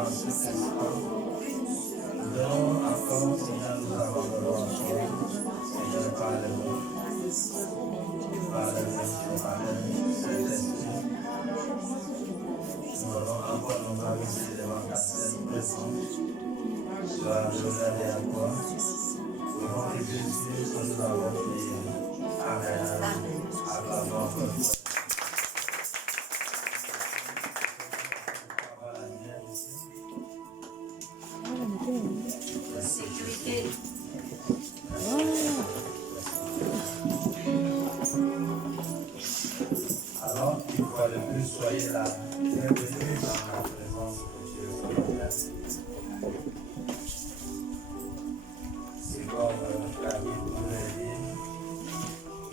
en cet instant, nous donnons encore, Seigneur, nous avons le droit, Seigneur, parle-nous, parle-nous, Saint-Esprit. Nous allons encore nous aviser devant ta sainte présence. Sois l'honneur et à toi. Au nom de Jésus, que nous avons prié. Amen. Acclamons. Sécurité. Alors, une fois de plus, soyez là. Bienvenue dans la présence de Dieu. C'est comme la Bible nous le dit.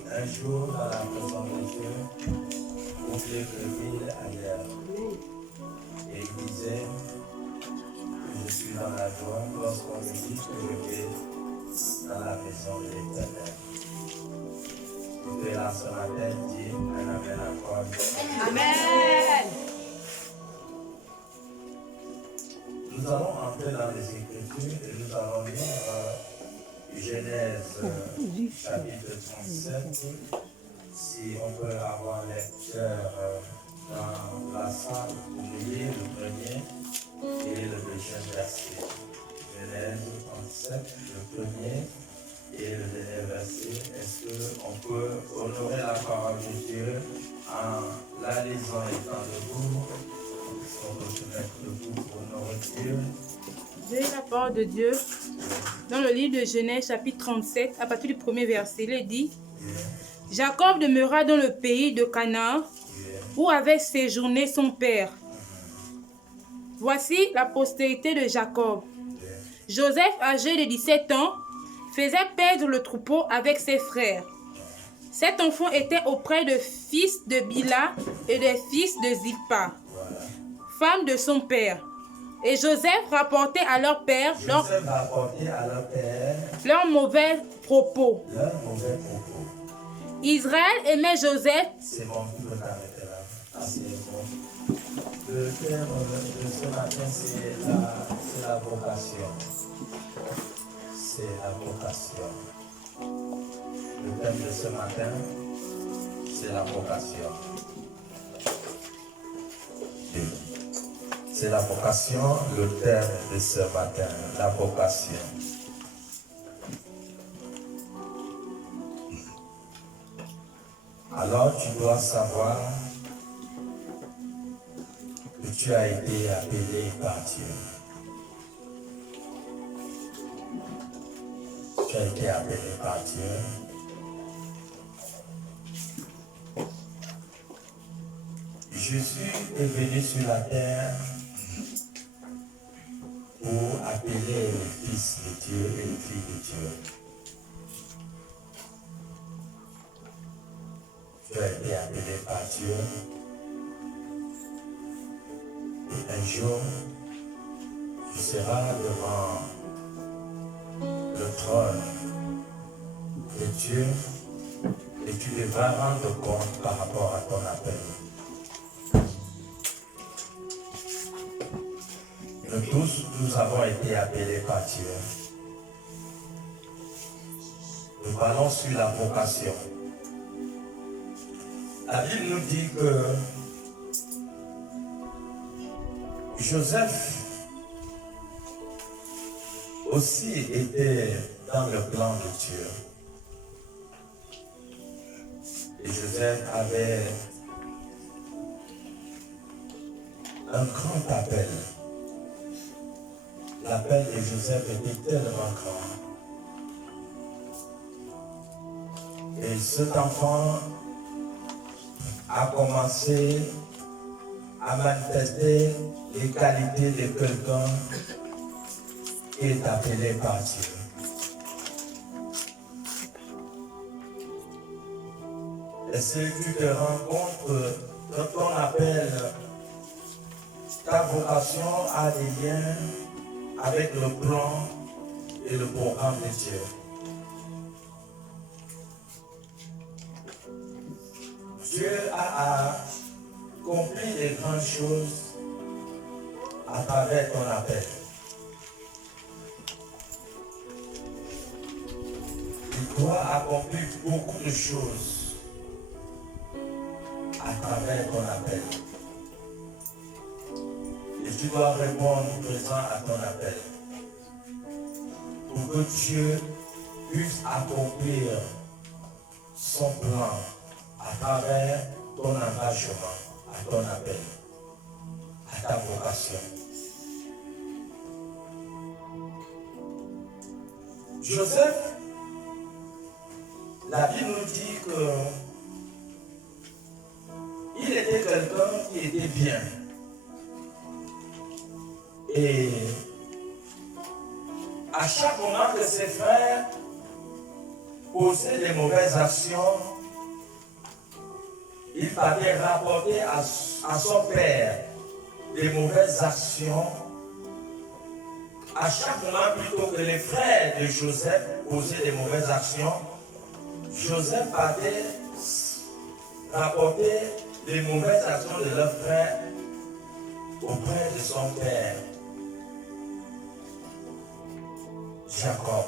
Un jour, dans la présence de Dieu, on fait ville ailleurs. Et il disait, je suis dans la joie lorsqu'on me dit que je vais dans la maison de l'Éternel. Tu es là ce matin, dis un amen à toi. Amen. Nous allons entrer dans les Écritures et nous allons lire Genèse chapitre 37. Si on peut avoir un lecteur dans la salle pour lire le premier et le deuxième verset. Genèse 37, le premier et le dernier verset. Est-ce qu'on peut honorer la parole de Dieu en la lisant étant debout? Est-ce qu'on peut se mettre debout pour honorer Dieu? J'ai la parole de Dieu dans le livre de Genèse chapitre 37 à partir du premier verset. Il dit: Jacob demeura dans le pays de Canaan où avait séjourné son père. Voici la postérité de Jacob. Joseph, âgé de 17 ans, faisait paître le troupeau avec ses frères. Cet enfant était auprès des fils de Bila et des fils de Zilpa, femme de son père. Et Joseph rapportait à leur père leurs mauvais propos. Israël aimait Joseph. C'est bon, tu peux t'arrêter là. C'est bon. Le thème de ce matin, c'est la vocation. C'est la vocation. Le thème de ce matin, c'est la vocation. C'est la vocation, le thème de ce matin, la vocation. Alors tu dois savoir que tu as été appelé par Dieu. Tu as été appelé par Dieu. Jésus est venu sur la terre pour appeler les fils de Dieu et les filles de Dieu. Tu as été appelé par Dieu. Et un jour, tu seras devant le trône de Dieu et tu devras rendre compte par rapport à ton appel. Nous tous, nous avons été appelés par Dieu. Nous parlons sur la vocation. La Bible nous dit que Joseph aussi était dans le plan de Dieu. Et Joseph avait un grand appel. L'appel de Joseph était tellement grand. Et cet enfant a commencé à manifester les qualités de quelqu'un qui est appelé par Dieu. Est-ce que tu te rends compte que quand on appelle, ta vocation a des liens avec le plan et le programme de Dieu? Dieu a accompli les grandes choses à travers ton appel. Tu dois accomplir beaucoup de choses à travers ton appel. Et tu dois répondre présent à ton appel. Pour que Dieu puisse accomplir son plan à travers ton engagement, à ton appel, à ta vocation. Joseph, la Bible nous dit que il était quelqu'un qui était bien. Et à chaque moment que ses frères posaient des mauvaises actions, il fallait rapporter à son père des mauvaises actions. À chaque moment, plutôt que les frères de Joseph posaient des mauvaises actions, Joseph allait rapporter les mauvaises actions de leur frère auprès de son père, Jacob.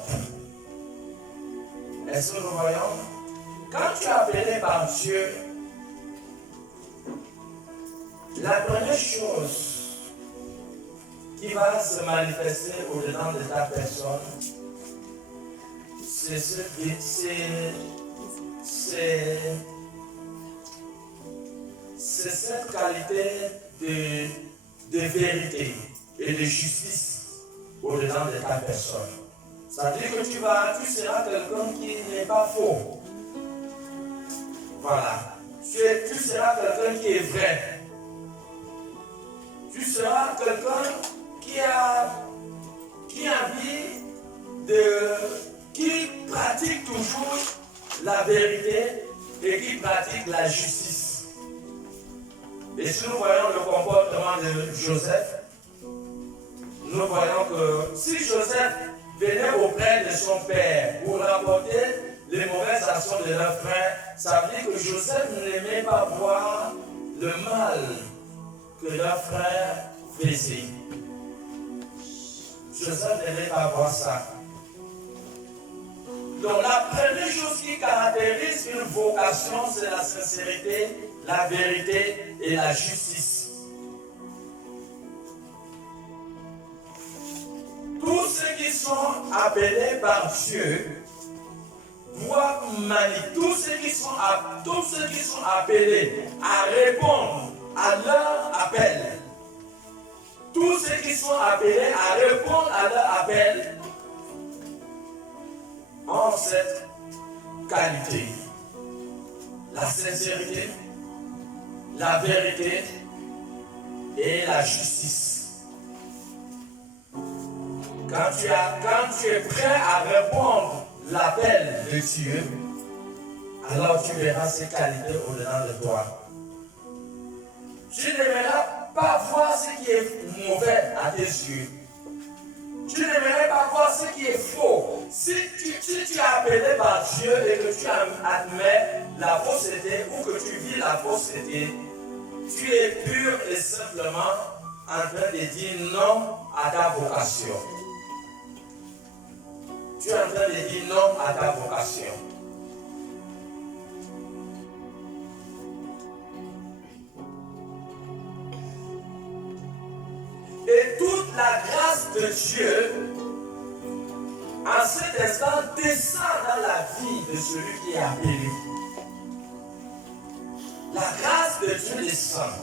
Est-ce que nous voyons? Quand tu es appelé par Dieu, la première chose qui va se manifester au-dedans de ta personne, c'est cette qualité de vérité et de justice au-dedans de ta personne. C'est-à-dire que tu seras quelqu'un qui n'est pas faux. Voilà. Tu seras quelqu'un qui est vrai. Tu seras quelqu'un qui pratique toujours la vérité et qui pratique la justice. Et si nous voyons le comportement de Joseph, nous voyons que si Joseph venait auprès de son père pour rapporter les mauvaises actions de leur frère, ça veut dire que Joseph n'aimait pas voir le mal que leur frère faisait. Joseph n'aimait pas voir ça. Donc la première chose qui caractérise une vocation, c'est la sincérité, la vérité et la justice. Tous ceux qui sont appelés par Dieu doivent manier, tous ceux qui sont appelés à répondre à leur appel. Tous ceux qui sont appelés à répondre à leur appel ont cette qualité. La sincérité, la vérité et la justice. Quand tu es prêt à répondre l'appel de Dieu, alors tu verras ces qualités au-dedans de toi. Tu n'aimeras pas voir ce qui est mauvais à tes yeux. Tu n'aimerais pas voir ce qui est faux. Si tu es appelé par Dieu et que tu admets la fausseté ou que tu vis la fausseté, tu es pur et simplement en train de dire non à ta vocation. Tu es en train de dire non à ta vocation. Et toute la grâce de Dieu, en cet instant, descend dans la vie de celui qui est appelé. La grâce de Dieu descend.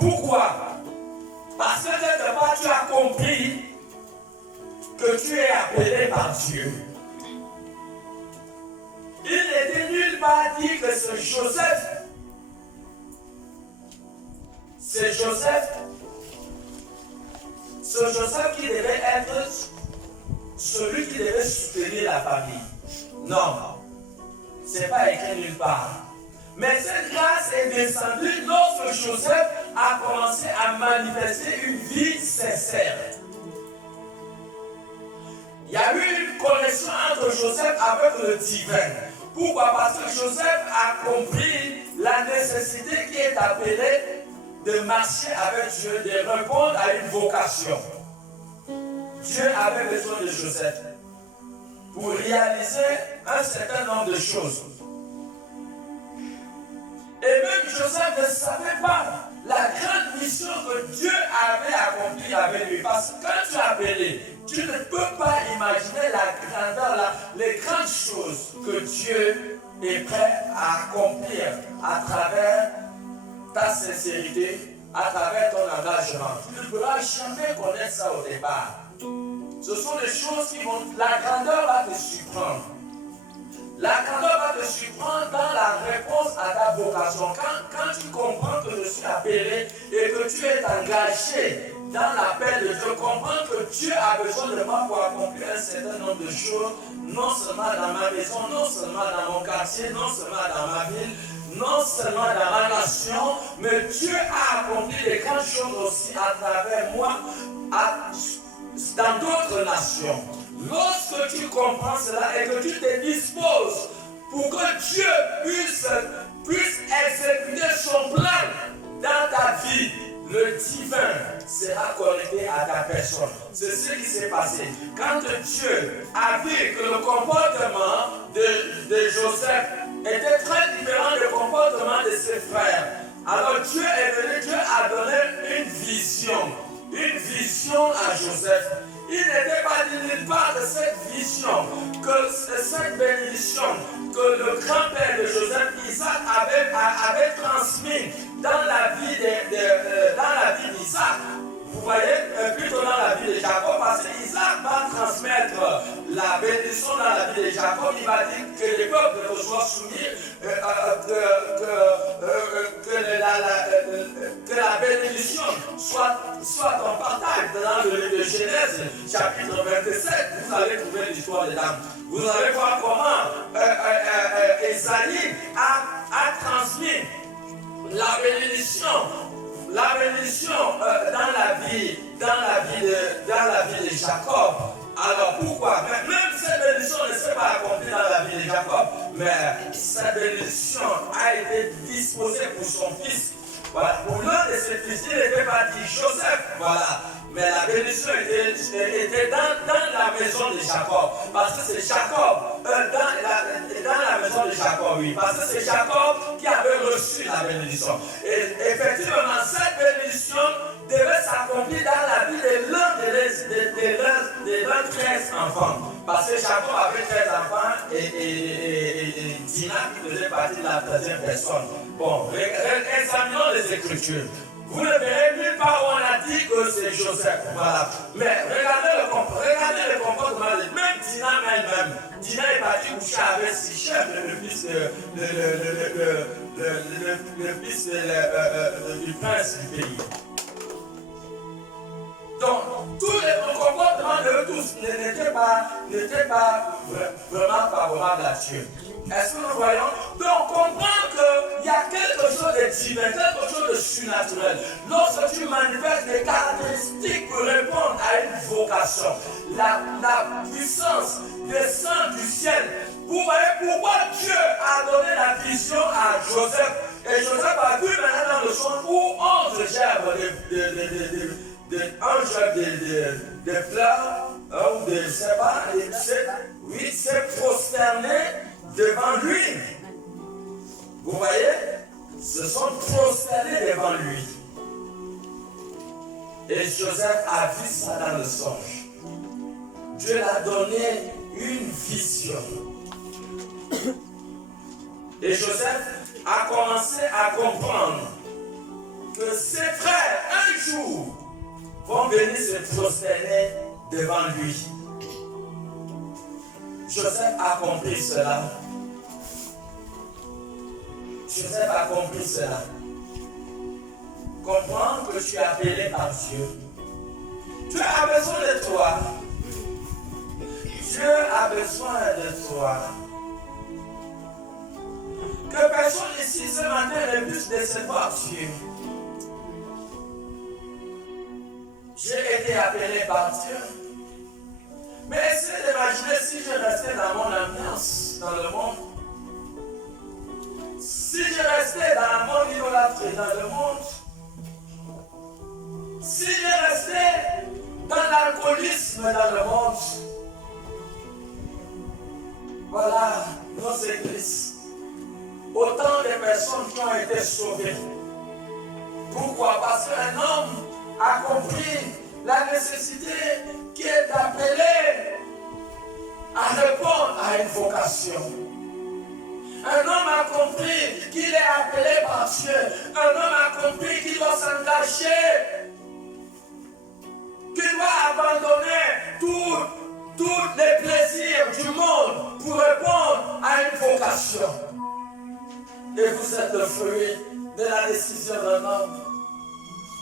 Pourquoi? Parce que quelque part, tu as compris que tu es appelé par Dieu. Il n'était nulle part dit que c'est Joseph. C'est Joseph qui devait être celui qui devait soutenir la famille. Non, ce n'est pas écrit nulle part. Mais cette grâce est descendue lorsque Joseph a commencé à manifester une vie sincère. Il y a eu une connexion entre Joseph avec le divin. Pourquoi? Parce que Joseph a compris la nécessité qui est appelée de marcher avec Dieu, de répondre à une vocation. Dieu avait besoin de Joseph pour réaliser un certain nombre de choses. Et même Joseph ne savait pas la grande mission que Dieu avait accomplie avec lui. Parce que quand tu es appelé, tu ne peux pas imaginer la grandeur, les grandes choses que Dieu est prêt à accomplir à travers ta sincérité, à travers ton engagement. Tu ne pourras jamais connaître ça au départ. Ce sont des choses qui vont... La grandeur va te surprendre. La grandeur va te surprendre dans la réponse à ta vocation. Quand tu comprends que je suis appelé et que tu es engagé dans l'appel de Dieu, comprends que Dieu a besoin de moi pour accomplir un certain nombre de choses, non seulement dans ma maison, non seulement dans mon quartier, non seulement dans ma ville, non seulement dans ma nation, mais Dieu a accompli des grandes choses aussi à travers moi, dans d'autres nations. Lorsque tu comprends cela et que tu te disposes pour que Dieu puisse exécuter son plan dans ta vie, le divin sera connecté à ta personne. C'est ce qui s'est passé. Quand Dieu a vu que le comportement de Joseph était très différent du comportement de ses frères, alors Dieu est venu, Dieu a donné une vision à Joseph. Il n'était pas dit nulle part de cette vision, que cette bénédiction que le grand-père de Joseph, Isaac, avait transmis dans la vie d'Isaac. Vous voyez, plutôt dans la vie de Jacob, parce qu'Isaac va transmettre la bénédiction dans la vie de Jacob. Il va dire que les peuples soient soumis, que la bénédiction soit en partage. Dans le livre de Genèse, chapitre 27, vous allez trouver l'histoire des dames. Vous allez voir comment Esaïe a transmis la bénédiction dans la vie de Jacob. Alors pourquoi? Même cette bénédiction ne s'est pas accomplie dans la vie de Jacob, mais cette bénédiction a été disposée pour son fils. Voilà. Pour l'un de ses fils, il n'était pas dit Joseph. Voilà. Mais la bénédiction était dans la maison de Jacob. Parce que c'est Jacob, dans la maison de Jacob, oui. Parce que c'est Jacob qui avait reçu la bénédiction. Et effectivement, cette bénédiction devait s'accomplir dans la vie de l'un des 13 enfants. Parce que Jacob avait 13 enfants et Dina qui faisait partie de la 13e personne. Bon, examinons les Écritures. Vous ne verrez nulle part où on a dit que c'est Joseph. Voilà. Mais regardez le comportement de même Dina elle-même. Dina est partie coucher avec Sichem, le fils du prince du pays. Donc, tous les comportements de eux tous n'étaient pas vraiment favorables à Dieu. Est-ce que nous voyons? Donc, comprendre qu'il y a quelque chose de divin, quelque chose de surnaturel. Lorsque tu manifestes des caractéristiques pour répondre à une vocation, la puissance descend du ciel. Vous voyez pourquoi Dieu a donné la vision à Joseph. Et Joseph a vu maintenant dans le son où 11 gerbes de fleurs, ou de, je ne sais pas, oui, s'est prosterné devant lui. Vous voyez, se sont prosternés devant lui. Et Joseph a vu ça dans le songe. Dieu l'a donné une vision. Et Joseph a commencé à comprendre que ses frères, un jour, vont venir se prosterner devant lui. Joseph a compris cela. Joseph a compris cela. Comprends que tu es appelé par Dieu. Dieu a besoin de toi. Dieu a besoin de toi. Que personne ici ce matin ne puisse décevoir Dieu. J'ai été appelé par Dieu. Mais essayez d'imaginer si je restais dans mon ambiance, dans le monde. Si je restais dans mon idolâtrie, dans le monde, s'il est resté dans l'alcoolisme dans le monde, voilà nos églises. Autant de personnes qui ont été sauvées. Pourquoi? Parce qu'un homme a compris la nécessité qui est appelée à répondre à une vocation. Un homme a compris qu'il est appelé par Dieu. Un homme a compris qu'il doit s'engager, qu'il doit abandonner tous les plaisirs du monde pour répondre à une vocation. Et vous êtes le fruit de la décision d'un homme.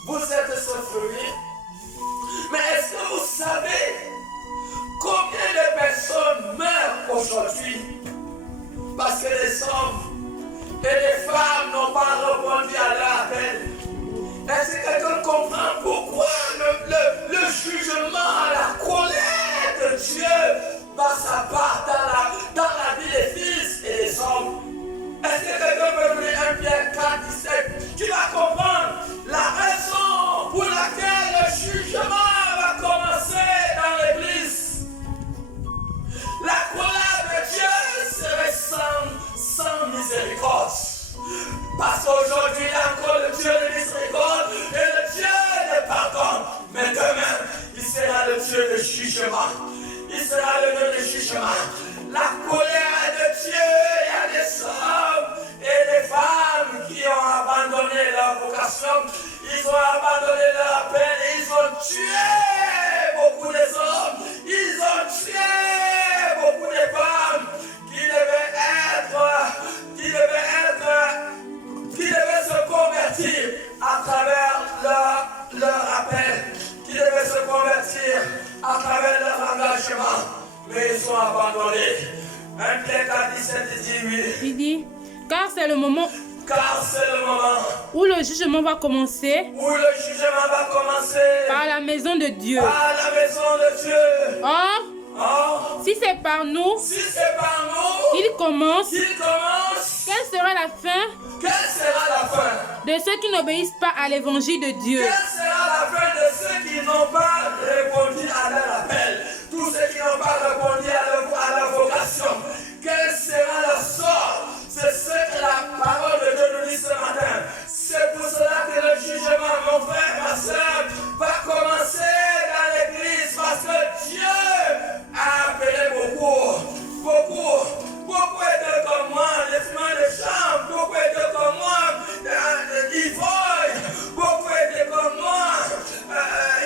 Vous êtes ce fruit. Mais est-ce que vous savez combien de personnes meurent aujourd'hui parce que les hommes et les femmes n'ont pas répondu à leur appel? Est-ce que quelqu'un comprend pourquoi le jugement, la colère de Dieu va s'abattre dans la vie des fils et des hommes? Est-ce que quelqu'un peut donner 1 Pierre 4, 17? Tu vas comprendre la raison pour laquelle le jugement va commencer dans l'église. La colère de Dieu serait sans miséricorde. Parce qu'aujourd'hui, il y a encore le Dieu de miséricorde et le Dieu de pardon. Mais demain, il sera le Dieu de jugement. Il sera le Dieu de jugement. La colère de Dieu, il y a des hommes et des femmes qui ont abandonné leur vocation. Ils ont abandonné leur appel et ils ont tué beaucoup des hommes. Ils ont tué beaucoup des femmes qui devaient se convertir à travers leur appel, qui devaient se convertir à travers leur engagement. Mais ils sont abandonnés. 1 Pierre 4, 17 et 18. Il dit, car c'est le moment où le jugement va commencer par la maison de Dieu. Or, si c'est par nous qu'il commence, quelle sera la fin de ceux qui n'obéissent pas à l'évangile de Dieu? Quelle sera la fin de ceux qui n'ont pas répondu à leur appel? Tous ceux qui n'ont pas répondu à leur vocation. Quelle sera leur sort? C'est ce que la parole de Dieu nous dit ce matin. C'est pour cela que le jugement, mon frère, ma soeur, va commencer dans l'église parce que Dieu a appelé beaucoup étaient comme moi, les femmes de chambre, beaucoup étaient comme moi, d'ivrogne, beaucoup étaient comme moi,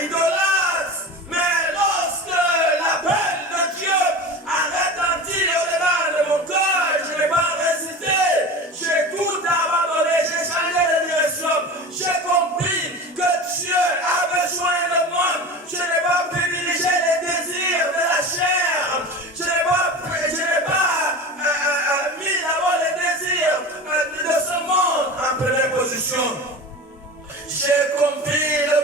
idolâtres. Mais lorsque l'appel de Dieu a retenti au-delà de mon cœur, je n'ai pas résisté, j'ai tout abandonné, j'ai changé de direction, j'ai compris que Dieu a besoin de moi, je n'ai pas privilégié les désirs de la chair, je n'ai pas mis d'abord les désirs de ce monde en première position. J'ai compris le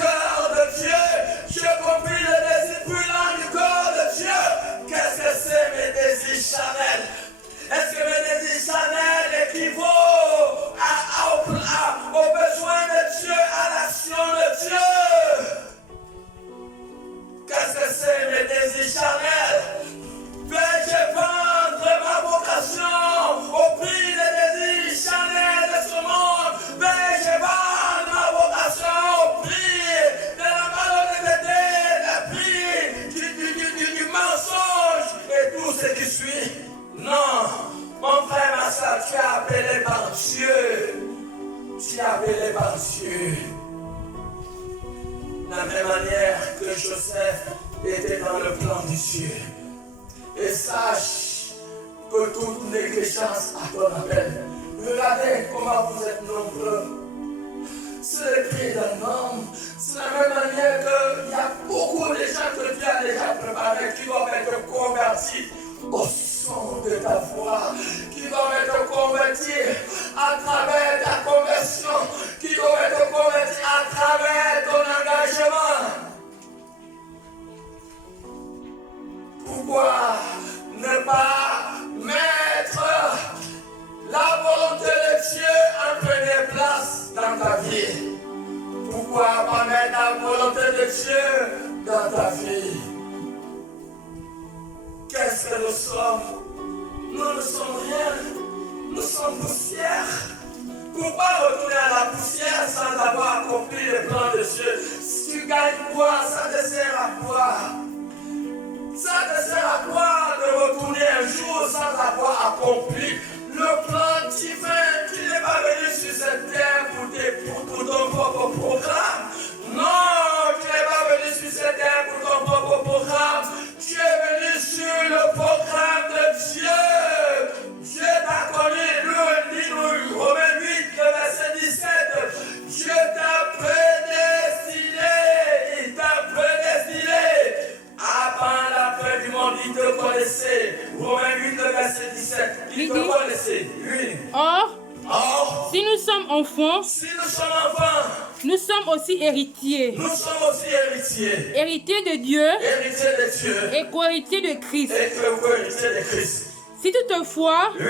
cœur de Dieu. J'ai compris le désir brûlant du cœur de Dieu. Qu'est-ce que c'est mes désirs charnels? Est-ce que mes désirs charnels équivaut aux besoins de Dieu, à l'action de Dieu? Qu'est-ce que c'est mes désirs charnels? Vais-je vendre ma vocation au prix des désirs charnels de ce monde? Vais-je vendre ma vocation au prix de la malhonnêteté, le prix du mensonge et tout ce qui suit? Non, mon frère, ma soeur, tu es appelé par Dieu. Tu es appelé par Dieu. De la même manière que Joseph était dans le plan du Dieu. Et sache que toute négligence à ton appel. Regardez comment vous êtes nombreux. C'est le cri d'un homme. C'est de la même manière qu'il y a beaucoup de gens que Dieu a déjà préparés qui doivent être convertis au son de ta voix, qui doivent être convertis à travers ta conversion, qui doivent être convertis à travers ton engagement. Pourquoi ne pas mettre la volonté de Dieu en première place dans ta vie? Pourquoi pas mettre la volonté de Dieu dans ta vie. Qu'est-ce que nous sommes? Nous ne sommes rien. Nous sommes poussière. Pourquoi retourner à la poussière sans avoir accompli le plan de Dieu? Si tu gagnes quoi, ça te sert à quoi? Ça te sert à quoi de retourner un jour sans avoir accompli le plan divin? Tu n'es pas venu sur cette terre pour ton propre programme. Non, tu n'es pas venu sur cette terre pour ton propre programme. Tu es venu sur le programme de Dieu. Dieu t'a connu, Romains 8, le verset 17. Dieu t'a prédestiné. Il t'a prédestiné. Avant la fin du monde, il te connaissait. Romains 8, le verset 17. Il te connaissait. Oui. Or, si nous sommes enfants, nous sommes aussi héritiers. Nous sommes aussi héritiers. Héritiers de Dieu. Héritiers de Dieu. Et co-héritiers de Christ. Et co-héritiers de Christ. Si toutefois, Oui.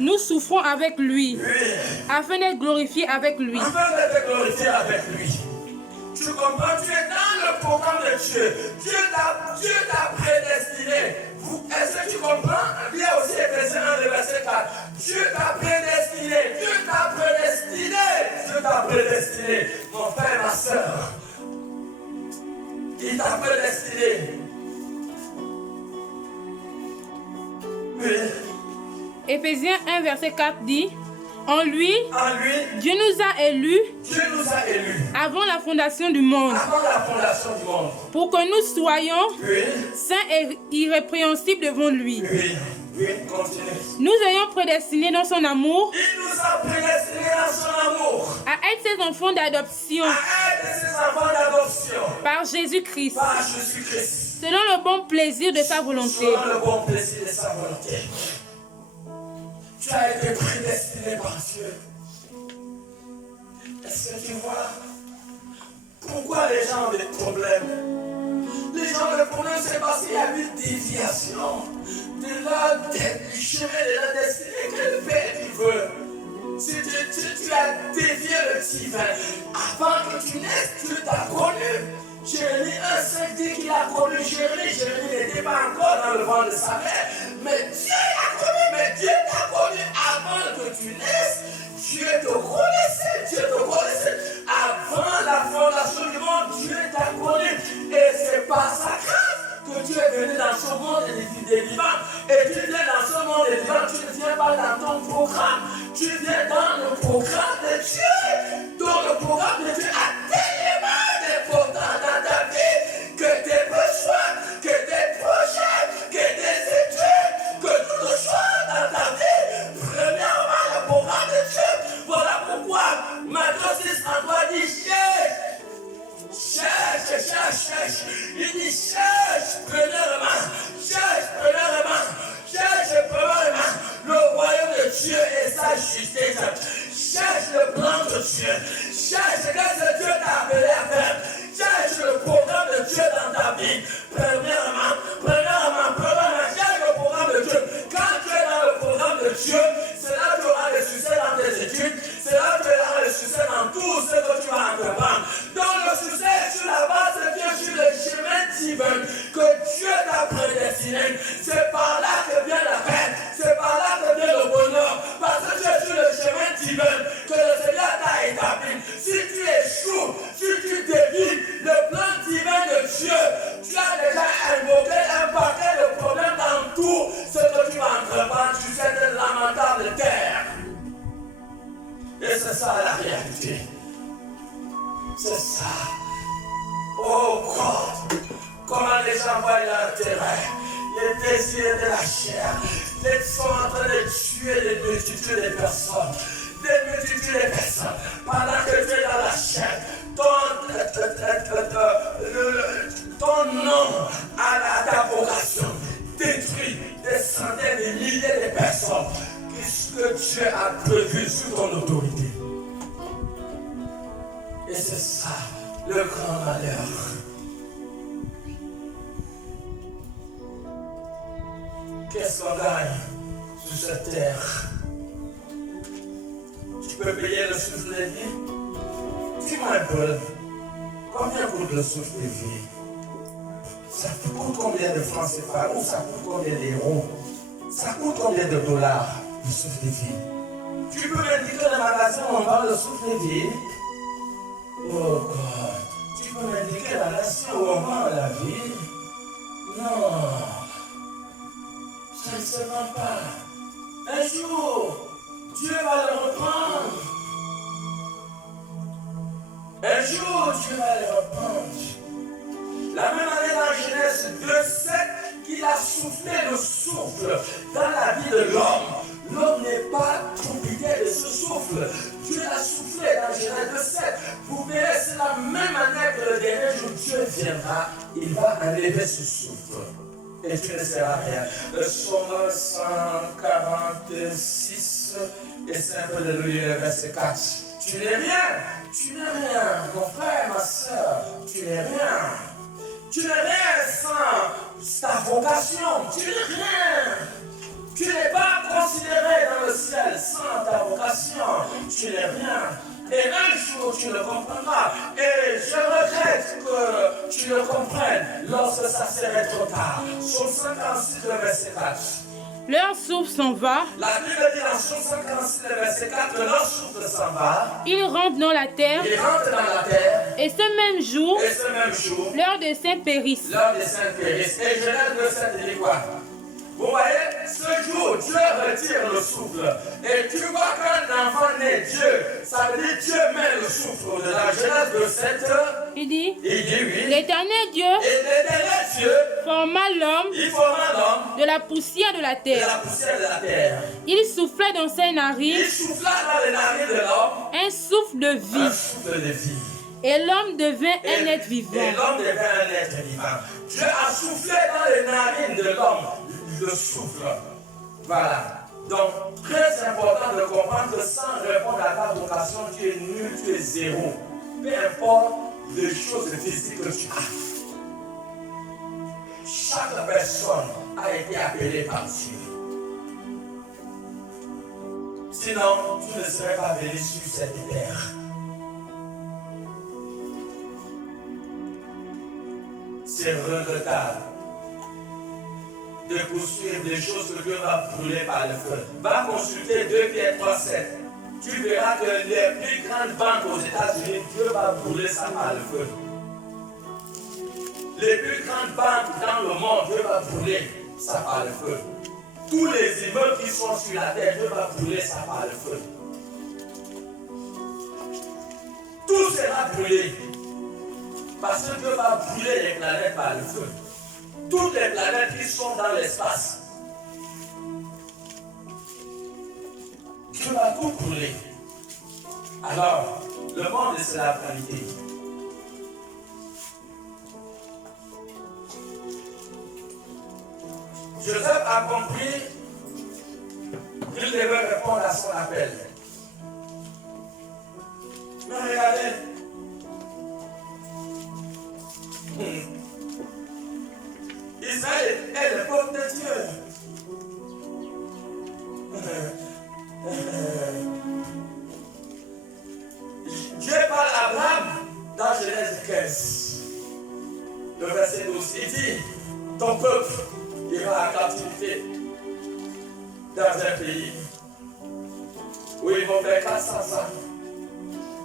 nous souffrons avec lui, Oui. afin d'être glorifiés avec lui. Afin d'être glorifiés avec lui. Tu comprends? Tu es dans le programme de Dieu. Dieu t'a prédestiné. Est-ce que tu comprends? Il y a aussi Éphésiens 1, le verset 4. Dieu t'a prédestiné. Dieu t'a prédestiné. Dieu t'a prédestiné. Mon frère, ma soeur. Il t'a prédestiné. Oui. Éphésiens 1, verset 4 dit, en lui, Dieu nous a élus avant la fondation du monde, pour que nous soyons saints et irrépréhensibles devant lui. Oui, continue. Nous ayons prédestinés dans son amour. Il nous a prédestinés dans son amour. À être ses enfants d'adoption. Par Jésus-Christ. Par Jésus-Christ. Selon le bon plaisir de sa volonté. Selon le bon plaisir de sa volonté. Tu as été prédestiné par Dieu. Est-ce que tu vois pourquoi les gens ont des problèmes? Les gens ont des problèmes, c'est parce qu'il y a une déviation de du chemin de la destinée que le Père veut. Si tu as dévié le divin, avant que tu naisses, Dieu t'a connu. Jérémie 1,5 dit qu'il a connu Jérémie. Jérémie n'était pas encore dans le ventre de sa mère. Mais Dieu l'a connu, mais Dieu t'a connu avant que tu naisses. Dieu te connaissait. Avant la fondation du monde, Dieu t'a connu. Et c'est par sa grâce que tu es venu dans ce monde des vivants. Et tu viens dans ce monde des vivants, tu ne viens pas dans ton programme. Tu viens dans le programme de Dieu. Donc le programme de Dieu a tellement d'importance dans ta vie que tes besoins, que tes projets, que tes études, que tout soit dans ta vie. Premièrement, le programme de Dieu. Voilà pourquoi Matthieu 6 en toi dit cherche. Il dit cherche premièrement le royaume de Dieu et sa justice. Cherche le plan de Dieu. Cherche ce que Dieu t'a appelé à faire. Cherche le programme de Dieu dans ta vie. Premièrement, cherche le programme de Dieu. Quand tu es dans le programme de Dieu, c'est là que tu auras le succès dans tes études. C'est là que tu auras le succès dans tout ce que tu vas entreprendre. Donc le succès est sur la base de Dieu, sur le chemin divin que Dieu t'a prédestiné. C'est par là que vient la paix. C'est par là que vient le bonheur. Parce que tu es sur le chemin divin que le Seigneur t'a établi. Si tu échoues, si tu dévies le plan divin de Dieu, tu as déjà invoqué un paquet de problèmes dans tout ce que tu vas entreprendre sur cette lamentable terre. Et c'est ça la réalité. C'est ça. Oh God, comment les gens voient l'intérêt, les désirs de la chair, ils sont en train de tuer des multitudes de personnes. Pendant que tu es dans la chair, ton nom à ta vocation détruit des centaines de milliers de personnes. Qu'est-ce que Dieu a prévu sous ton autorité? Et c'est ça le grand malheur. Qu'est-ce qu'on gagne sur cette terre? Tu peux payer le souffle de vie? Dis-moi un peu. Combien coûte le souffle de vie? Ça coûte combien de francs CFA? Ou ça coûte combien d'euros? Ça coûte combien de dollars, le souffle de vie? Tu peux m'indiquer le magasin où on vend le souffle de vie? Oh God. Tu peux m'indiquer la nation où on vend la vie? Non. Ça ne se vend pas. Un jour, Dieu va le reprendre. Un jour, Dieu va le reprendre. La même année dans Genèse 2:7, qu'il a soufflé le souffle dans la vie de l'homme. L'homme n'est pas profité de ce souffle. Dieu l'a soufflé dans Genèse 2:7. Vous verrez, c'est la même année que le dernier jour, Dieu viendra. Il va enlever ce souffle. Et tu ne seras rien. Le psaume 146, et c'est un peu de le verset 4. Tu n'es rien. Tu n'es rien, mon frère, ma soeur. Tu n'es rien. Tu n'es rien sans ta vocation. Tu n'es rien. Tu n'es pas considéré dans le ciel sans ta vocation. Tu n'es rien. Et un jour, tu le comprendras. Et je regrette que tu le comprennes lorsque ça serait trop tard. Psaume 56, le verset 4. Leur souffle s'en va. La Bible dit dans Psaume 56, le verset 4, que leur souffle s'en va. Ils rentrent dans la terre. Ils rentrent dans la terre. Et ce même jour, leurs desseins périssent. Leurs desseins périssent. Et Genèse 2:7 dit quoi? Vous voyez, ce jour, Dieu retire le souffle. Et tu vois qu'un enfant né Dieu, ça veut dire Dieu met le souffle de la Genèse 2:7. Il dit oui. L'Éternel Dieu Et l'éternel Dieu, forma l'homme il forma l'homme de la poussière de la de terre. la poussière de la terre. Il souffla dans ses narines Il souffla dans les narines de l'homme un souffle de un vie. souffle de vie. Et l'homme devint un être vivant. Et l'homme devint un être vivant. Dieu a soufflé dans les narines de l'homme le souffle. Voilà. Donc, très important de comprendre que sans répondre à ta vocation, tu es nul, tu es zéro. Peu importe les choses physiques que tu as. Chaque personne a été appelée par Dieu. Sinon, tu ne serais pas venu sur cette terre. C'est regrettable de poursuivre des choses que Dieu va brûler par le feu. Va consulter 2 Pierre 3:7. Tu verras que les plus grandes banques aux États-Unis, Dieu va brûler ça par le feu. Les plus grandes banques dans le monde, Dieu va brûler ça par le feu. Tous les immeubles qui sont sur la terre, Dieu va brûler ça par le feu. Tout sera brûlé. Parce que Dieu va brûler les planètes par le feu. Toutes les planètes qui sont dans l'espace. Dieu va tout brûler. Alors, le monde c'est la vanité. Joseph a compris qu'il devait répondre à son appel. Mais regardez. Israël est le peuple de Dieu. Dieu parle à Abraham dans Genèse 15. Le verset 12, il dit, ton peuple ira en captivité dans un pays où ils vont faire 400 ans.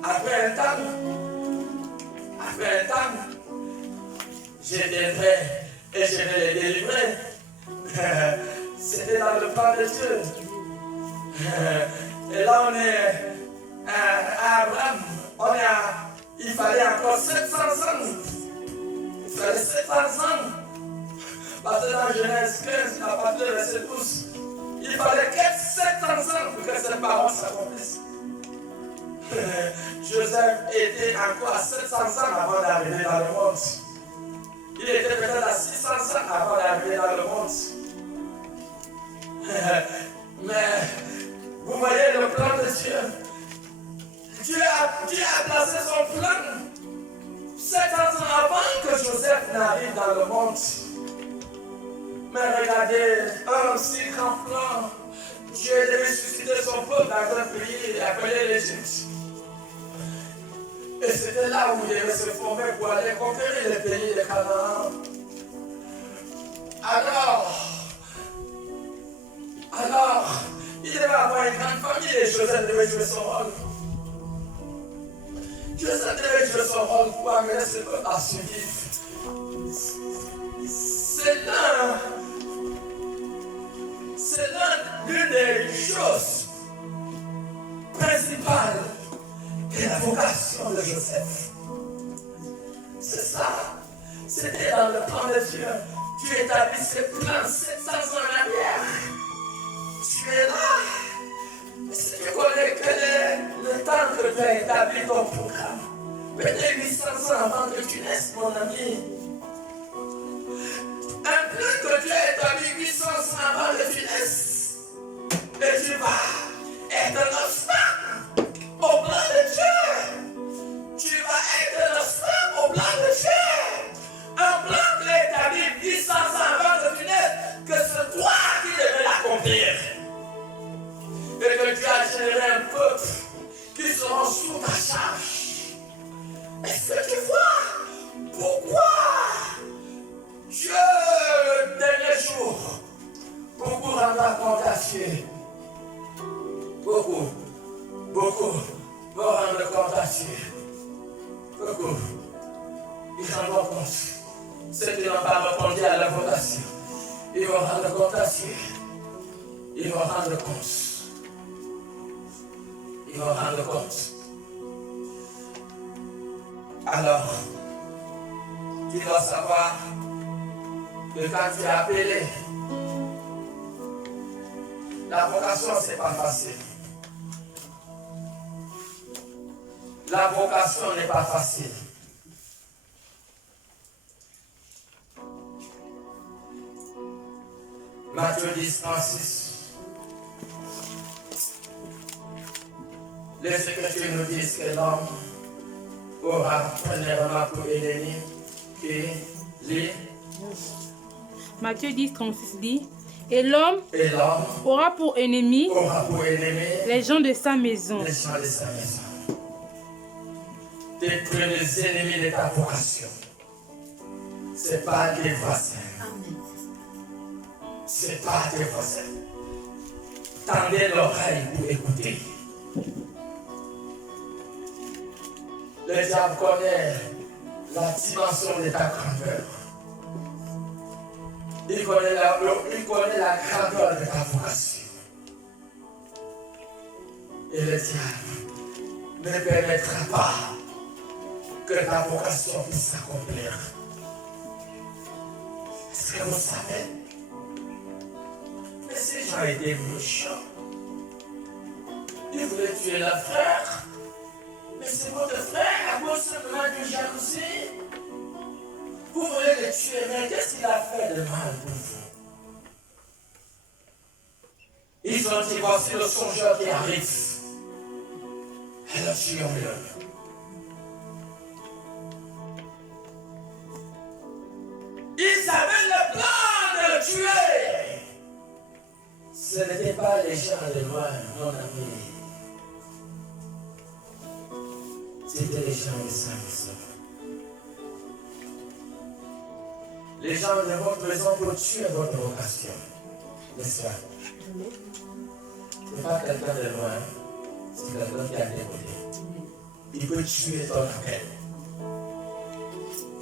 Après un temps, je viendrai et je vais les délivrer. C'était dans le plan de Dieu. Et là on est à Abraham, il fallait encore 700 ans. Il fallait 700 ans. Parce que dans Genèse 15, à partir du verset 12, il fallait 700 ans pour que cette parole s'accomplisse. Joseph était encore à 700 ans avant d'arriver dans le monde. Il était peut-être à 600 ans avant d'arriver dans le monde. Mais vous voyez le plan de Dieu. Dieu a placé son plan 700 ans avant que Joseph n'arrive dans le monde. Mais regardez, un si grand plan. Dieu devait susciter son peuple dans un pays appelé l'Égypte. Et c'était là où il devait se former pour aller conquérir les pays de Canaan. Alors, il devait avoir une grande famille et Joseph devait jouer son rôle. Joseph devait jouer son rôle pour amener ce peuple à survivre. C'est l'une des choses principales de la vocation de Joseph. C'est ça. C'était dans le plan de Dieu. Dieu établit ses plans 700 ans en arrière. Tu es là. Mais si tu connais que le temps que tu as établi ton programme, peut-être 800 ans avant que tu naisses, mon ami. Un plan que tu as établi 800 ans avant que tu naisses. Et tu vas être l'obstacle au plan de Dieu. Tu vas être l'obstacle au plan de Dieu. Un plan que tu as établi 800 ans avant que tu naisses, que c'est toi qui devais l'accomplir. Et que tu as généré un peuple qui seront sous ta charge. Est-ce que tu vois pourquoi Dieu, le dernier jour, beaucoup rendra compte à Dieu. Beaucoup vont rendre compte à Dieu. Beaucoup, ils rendront compte. Ceux qui n'ont pas répondu à la vocation, ils vont rendre compte à Dieu. Ils vont rendre compte. Ils vont rendre compte. Alors, tu dois savoir que quand tu es appelé, la vocation, ce n'est pas facile. La vocation n'est pas facile. Matthieu 10, 36. Les Écritures nous disent que l'homme aura premièrement pour ennemi que les... Matthieu 10, 36 dit, et l'homme aura pour ennemi les gens de sa maison. Les gens de sa maison. Tes premiers ennemis de ta vocation, ce n'est pas tes voisins. Ce n'est pas tes voisins. Tendez l'oreille pour écouter. Le diable connaît la dimension de ta grandeur. Il connaît la grandeur de ta vocation. Et le diable ne permettra pas que ta vocation puisse s'accomplir. Est-ce que vous savez? Mais ces gens étaient méchants. Ils voulaient tuer leur frère. Mais c'est votre frère à cause simplement d'une jalousie. Vous voulez le tuer, mais qu'est-ce qu'il a fait de mal pour vous? Ils ont dit, voici le songeur qui arrive. Et le tuons-le. Ils avaient le plan de le tuer. Ce n'étaient pas les gens de loin, mon ami. C'était les gens de sa maison. Les gens de votre maison pour tuer votre vocation. N'est-ce pas? Ce n'est pas quelqu'un de loin, c'est quelqu'un qui a des côtés. Il peut tuer ton appel.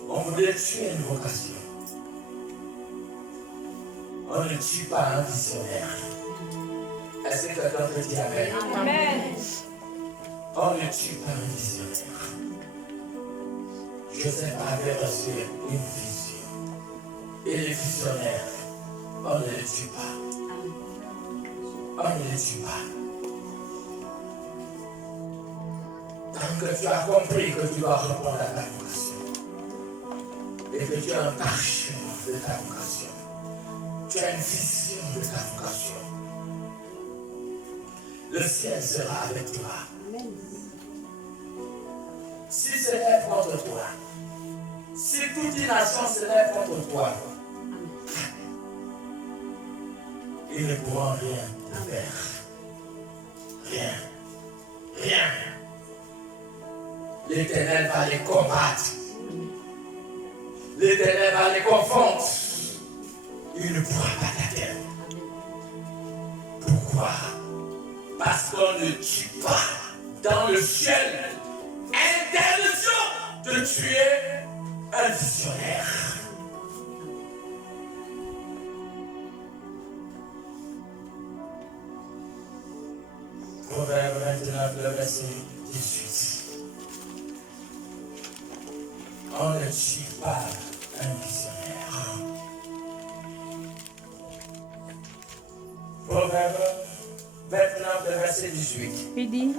On voudrait tuer une vocation. On ne tue pas un visionnaire. Est-ce que quelqu'un peut dire amen? Amen. On ne tue pas un visionnaire. Joseph avait reçu une vision. Et les visionnaires, on ne les tue pas. On ne les tue pas. Tant que tu as compris que tu dois répondre à ta vocation, et que tu as un parchemin de ta vocation, tu as une vision de ta vocation, le ciel sera avec toi. Si c'est lève contre toi, si toute une nation se lève contre toi, ils ne pourront rien te faire. Rien. Rien. l'Éternel va les combattre. L'Éternel va les confondre. Il ne pourra pas t'atteindre. Pourquoi? Parce qu'on ne tue pas dans le ciel interdiction de tuer un visionnaire. Proverbe 29, le verset 18. On ne tue pas un visionnaire. Proverbe 29, le verset 18. Il dit,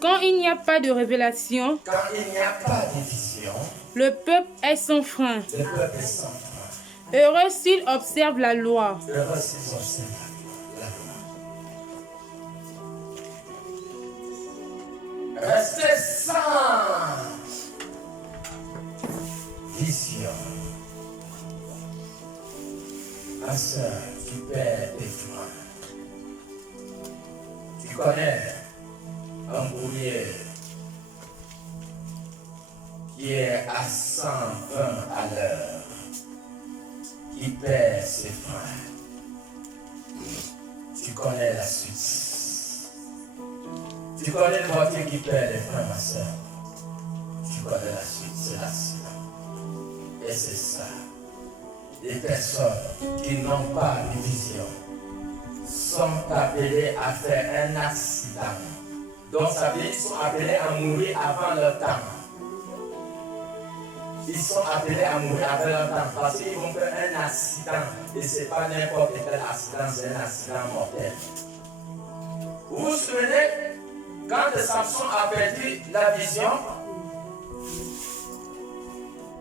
quand il n'y a pas de révélation, Quand il n'y a pas de vision, le peuple est sans frein. le peuple est sans frein. Heureux s'il observe la loi. Heureux s'ils observent la loi. Restez sans vision. Ma soeur, tu perds tes freins. Tu connais un brouillé qui est à 120 à l'heure, qui perd ses freins. Tu connais la suite. Tu connais une voiture qui perd les freins, ma soeur. Tu connais la suite, c'est l'accident. Et c'est ça. Les personnes qui n'ont pas de vision sont appelées à faire un accident. Donc ça veut dire qu'ils sont appelés à mourir avant leur temps. Ils sont appelés à mourir avant leur temps parce qu'ils vont faire un accident. Et ce n'est pas n'importe quel accident, c'est un accident mortel. Vous vous souvenez, quand Samson a perdu la vision,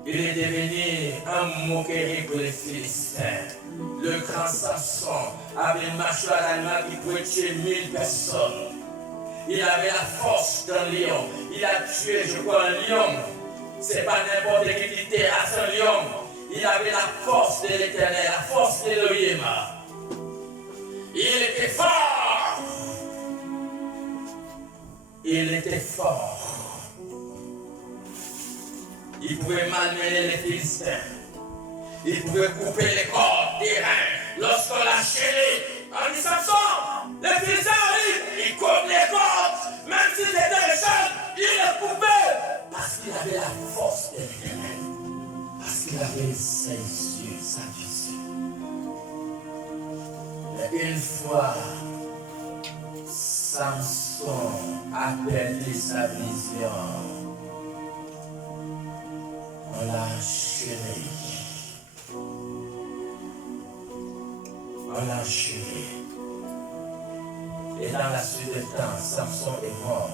il est devenu un moquerie pour les Philistins. Le grand Samson avait une mâchoire d'animal qui pouvait tuer 1000 personnes. Il avait la force d'un lion. Il a tué, je crois, un lion. C'est pas n'importe qui terrasse un lion. Il avait la force de l'Éternel, la force d'Élohim. Il était fort. Il était fort. Il pouvait malmener les Philistins. Il pouvait couper les cordes des reins. Lorsqu'on l'a chaîné, on dit Samson, les Philistins arrivent, ils coupent les cordes. Même s'ils étaient les seuls, ils les coupaient. Parce qu'il avait la force de l'Éternel. Parce qu'il avait ses yeux, sa vision. Mais une fois, Samson a perdu sa vision. On l'a enchaîné. On l'a enchaîné. Et dans la suite du temps, Samson est mort.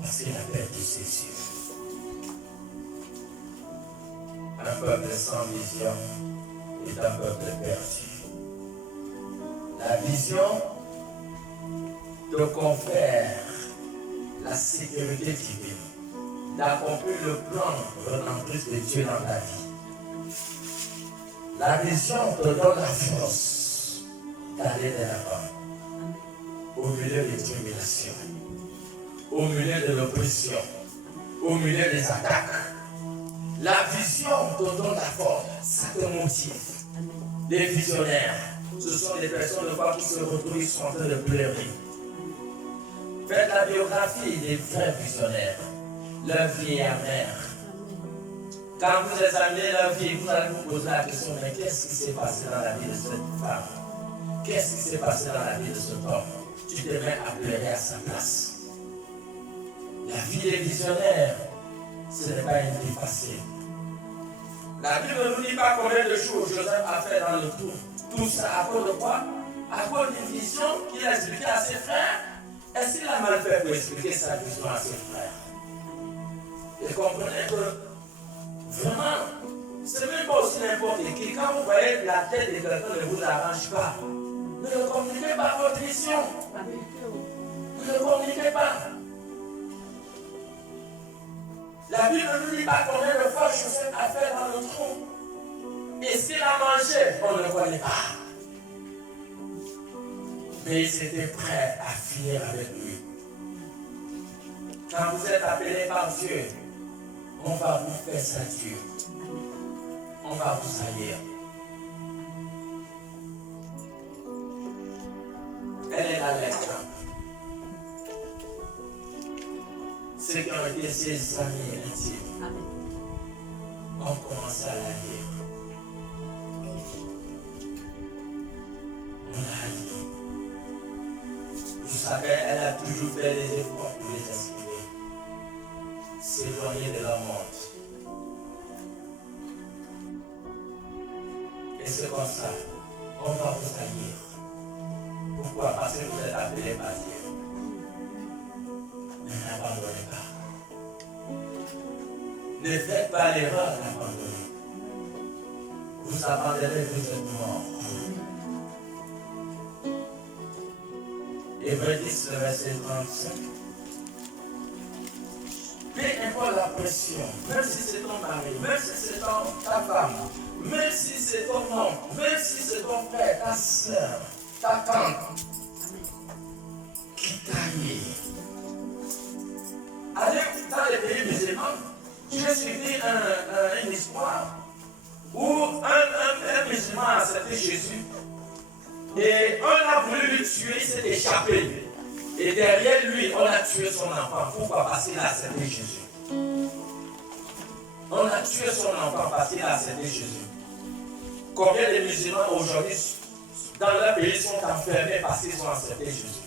Parce qu'il a perdu ses yeux. Un peuple sans vision est un peuple perdu. La vision te confère la sécurité divine, d'accomplir le plan redempteur de Dieu dans ta vie. La vision te donne la force d'aller de l'avant, au milieu des tribulations, au milieu de l'oppression, au milieu des attaques. La vision te donne la force, ça te motive. Les visionnaires, ce sont des personnes de foi qui se retrouvent, ils sont en train de pleurer. Faites la biographie des vrais visionnaires. Leur vie est amère. Quand vous examinez leur vie, vous allez vous poser la question, mais qu'est-ce qui s'est passé dans la vie de cette femme? Qu'est-ce qui s'est passé dans la vie de cet homme? Tu te mets à pleurer à sa place. La vie des visionnaires, ce n'est pas une vie facile. La Bible ne nous dit pas combien de choses Joseph a fait dans le tour. Tout ça à cause de quoi? À cause d'une vision qu'il a expliquée à ses frères. Est-ce qu'il a mal fait pour expliquer sa vision à ses frères? Et comprenez que vraiment, ce n'est même pas aussi n'importe qui. Quand vous voyez la tête de quelqu'un ne vous arrange pas, ne le communiquez pas votre vision. Ne le communiquez pas. La Bible ne nous dit pas combien de fois Joseph a fait dans le trou. Et s'il a mangé, on ne le connaît pas. Mais ils étaient prêts à finir avec lui. Quand vous êtes appelé par Dieu, on va vous faire ça Dieu. On va vous haïr. Elle est là l'exemple. Ceux qui ont été ses amis intimes ont commencé à la lire. On a dit. Vous savez, elle a toujours fait des efforts pour les inspirer. S'éloigner de leur monde. Et c'est comme ça, on va vous haïr. Pourquoi? Parce que vous êtes appelés par Dieu. Ne n'abandonnez pas. Ne faites pas l'erreur d'abandonner. Vous abandonnez, vous êtes morts. Hébreux 10, le verset 35. Peu importe la pression, même si c'est ton mari, même si c'est ta femme, même si c'est ton oncle, même si c'est ton frère, ta soeur, ta tante, qui t'haït. Allez dans les pays musulmans, j'ai suivi une histoire où un musulman a accepté Jésus et on a voulu le tuer, il s'est échappé. Et derrière lui, on a tué son enfant. Pourquoi? Parce qu'il a accepté Jésus. On a tué son enfant parce qu'il a accepté Jésus. Combien de musulmans aujourd'hui dans leur pays sont enfermés parce qu'ils ont accepté Jésus?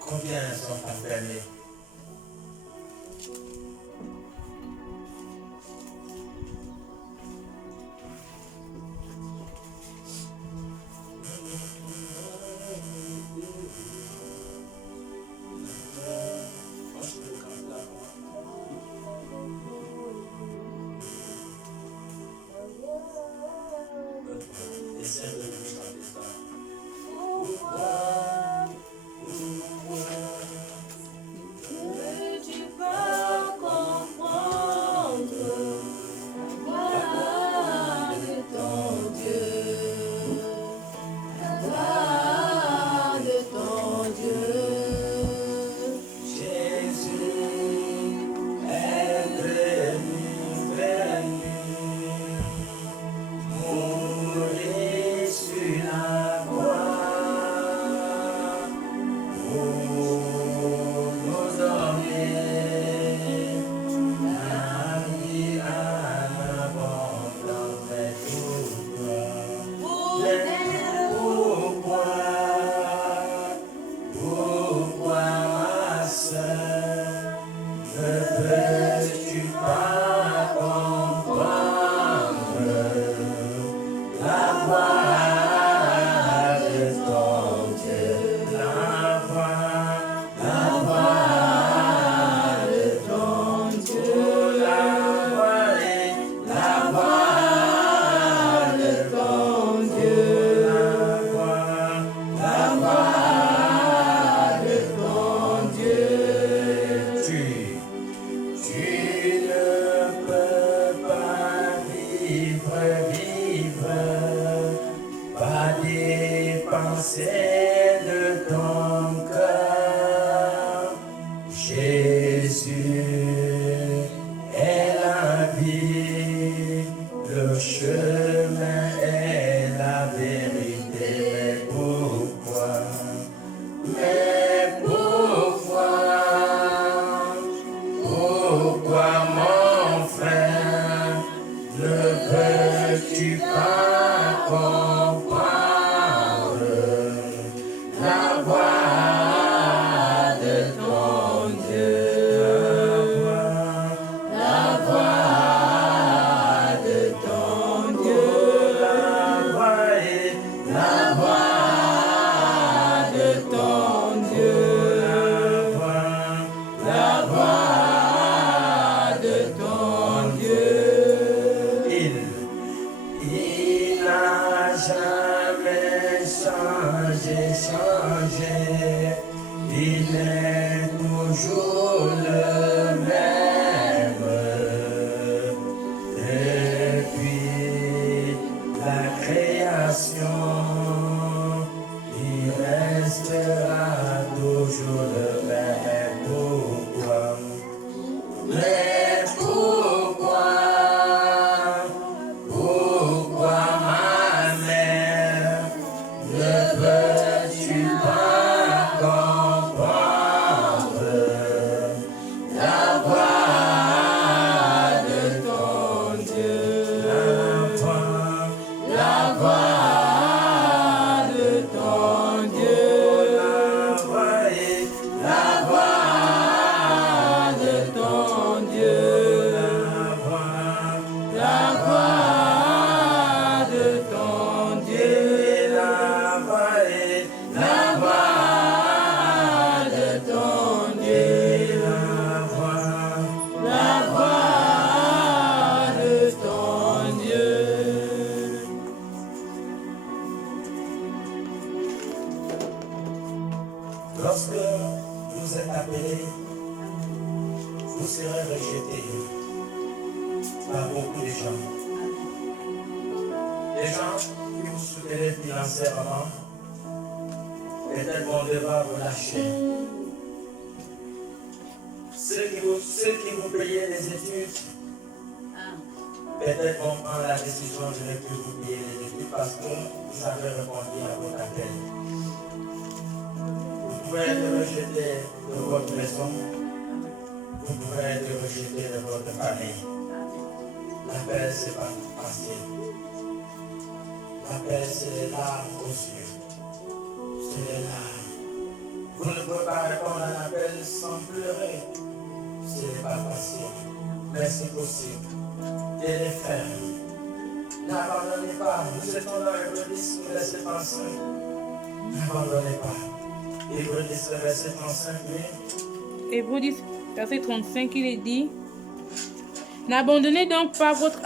Combien sont enfermés? Il est toujours le générations, il restera toujours le même. Pourquoi? Mais pourquoi? Pourquoi ma mère ne peux-tu pas comprendre la voix de ton Dieu? La voix de ton Dieu. La voix de ton Dieu. La voix de ton Dieu. La voix de ton Dieu. La voix de ton Dieu. Lorsque vous êtes appelés, vous serez rejetés par beaucoup de gens. Les gens qui vous soutiennent financièrement, peut-être vont devoir vous lâcher. Ceux qui vous payent les études, peut-être vont prendre la décision de ne plus vous payer les études parce que vous avez répondu à votre appel. Vous pouvez être rejeté de votre maison, vous pouvez être rejeté de votre famille. L'appel, c'est pas facile. L'appel, c'est les larmes aux yeux. C'est les larmes. Vous ne pouvez pas répondre à l'appel sans pleurer. Ce n'est pas facile, mais c'est possible. Tenez ferme. N'abandonnez pas. Nous étions dans Hébreux 10, verset 35. N'abandonnez pas. Hébreux 10, verset 35, oui. Hébreux 10, verset 35, il est dit: n'abandonnez donc pas votre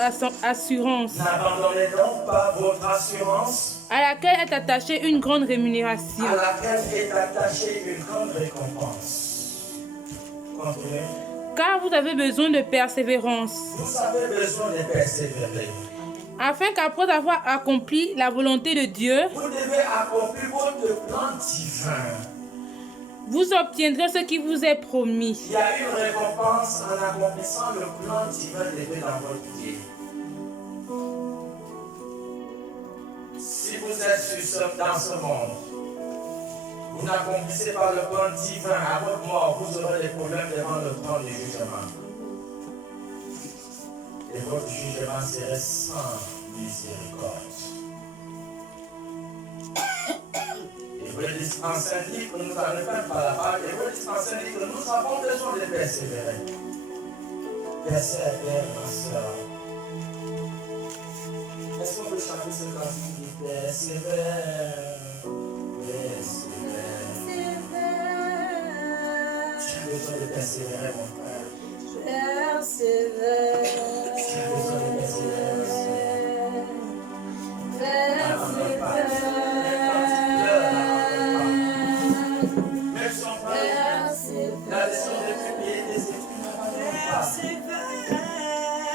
assurance, N'abandonnez donc pas votre assurance, à laquelle est attachée une grande rémunération. à laquelle est attachée une grande récompense. Continuez. Car vous avez besoin de persévérance, Vous avez besoin de persévérer. afin qu'après avoir accompli la volonté de Dieu, Vous devez accomplir votre plan divin. vous obtiendrez ce qui vous est promis. Il y a une récompense en accomplissant le plan divin de Dieu dans votre vie. Si vous êtes dans ce monde, vous n'accomplissez pas le plan divin à votre mort, vous aurez des problèmes devant le trône du jugement. Et votre jugement serait sans miséricorde. Hébreux 10, 35 dit que nous allons faire par la part. Hébreux 10, 35 dit que nous avons besoin de persévérer. Persévère, ma soeur. Est-ce qu'on peut chanter ce cantique qui dit persévère, persévère. Tu as besoin de persévérer, mon frère. Persévère. Tu as besoin de persévérer. N'abandonne pas. Même son frère, la leçon de publier des études, n'abandonne pas. Persévère.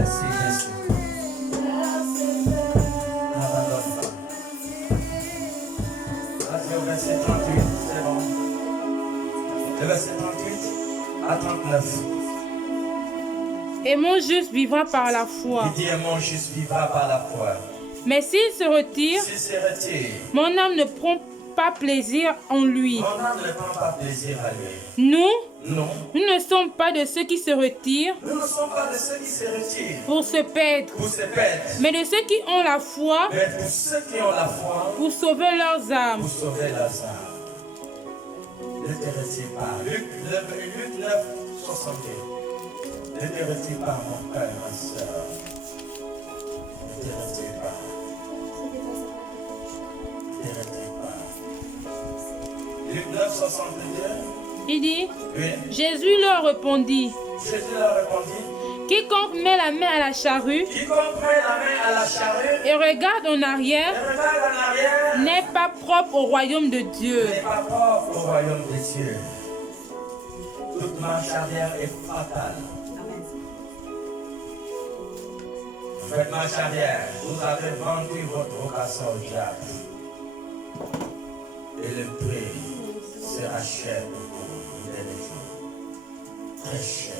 Merci, Jésus. N'abandonne pas. Vas-y au verset 38, c'est bon. Le verset 38 à 39. Et mon juste vivra par la foi. Il dit, et mon juste vivra par la foi. Mais s'il se retire, S'il se retire, mon âme ne prend pas plaisir en lui. mon âme ne prend pas plaisir à lui. Nous Non, nous ne sommes pas de ceux qui se retirent nous ne sommes pas de ceux qui se retirent pour se perdre, pour se perdre, mais de ceux qui ont la foi mais pour ceux qui ont la foi, pour sauver leurs âmes. pour sauver leurs âmes. Ne te retire pas. Luc 9, 61. Ne te retire pas, mon frère, ma soeur. Ne te retire pas. Ne te retire pas. Luc 9, 62. Il dit, Oui. Jésus leur répondit, Jésus leur répondit, quiconque met la main à la charrue quiconque met la main à la charrue et regarde en et arrière regarde en arrière n'est pas propre au royaume de Dieu. n'est pas propre au royaume des cieux. Toute marche arrière est fatale. Vous faites marche arrière, vous avez vendu votre vocation au diable. Et le prix sera cher pour vous, il est des jours. Très cher.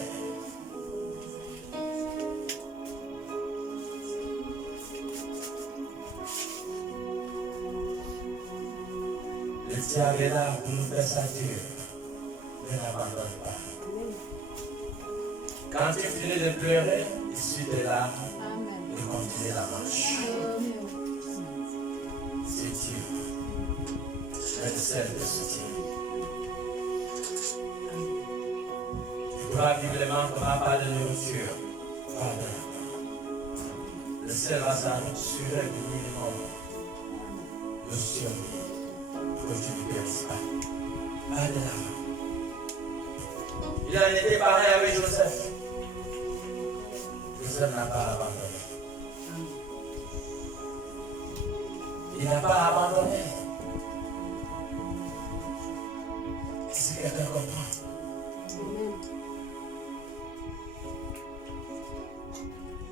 Le diable est là pour nous faire ça Dieu. Ne l'abandonne pas. Quand tu finis de pleurer, il suit tes larmes et continue la marche. C'est Dieu. C'est celle de soutien. Tu pourras vivre les manques comme un pas de nourriture. Le ciel va s'assurer du minimum de survie. Que tu ne périsses pas. Allez là-bas. Il en était pareil avec Joseph. Joseph n'a pas abandonné. Il n'a pas abandonné. Est-ce que quelqu'un comprend?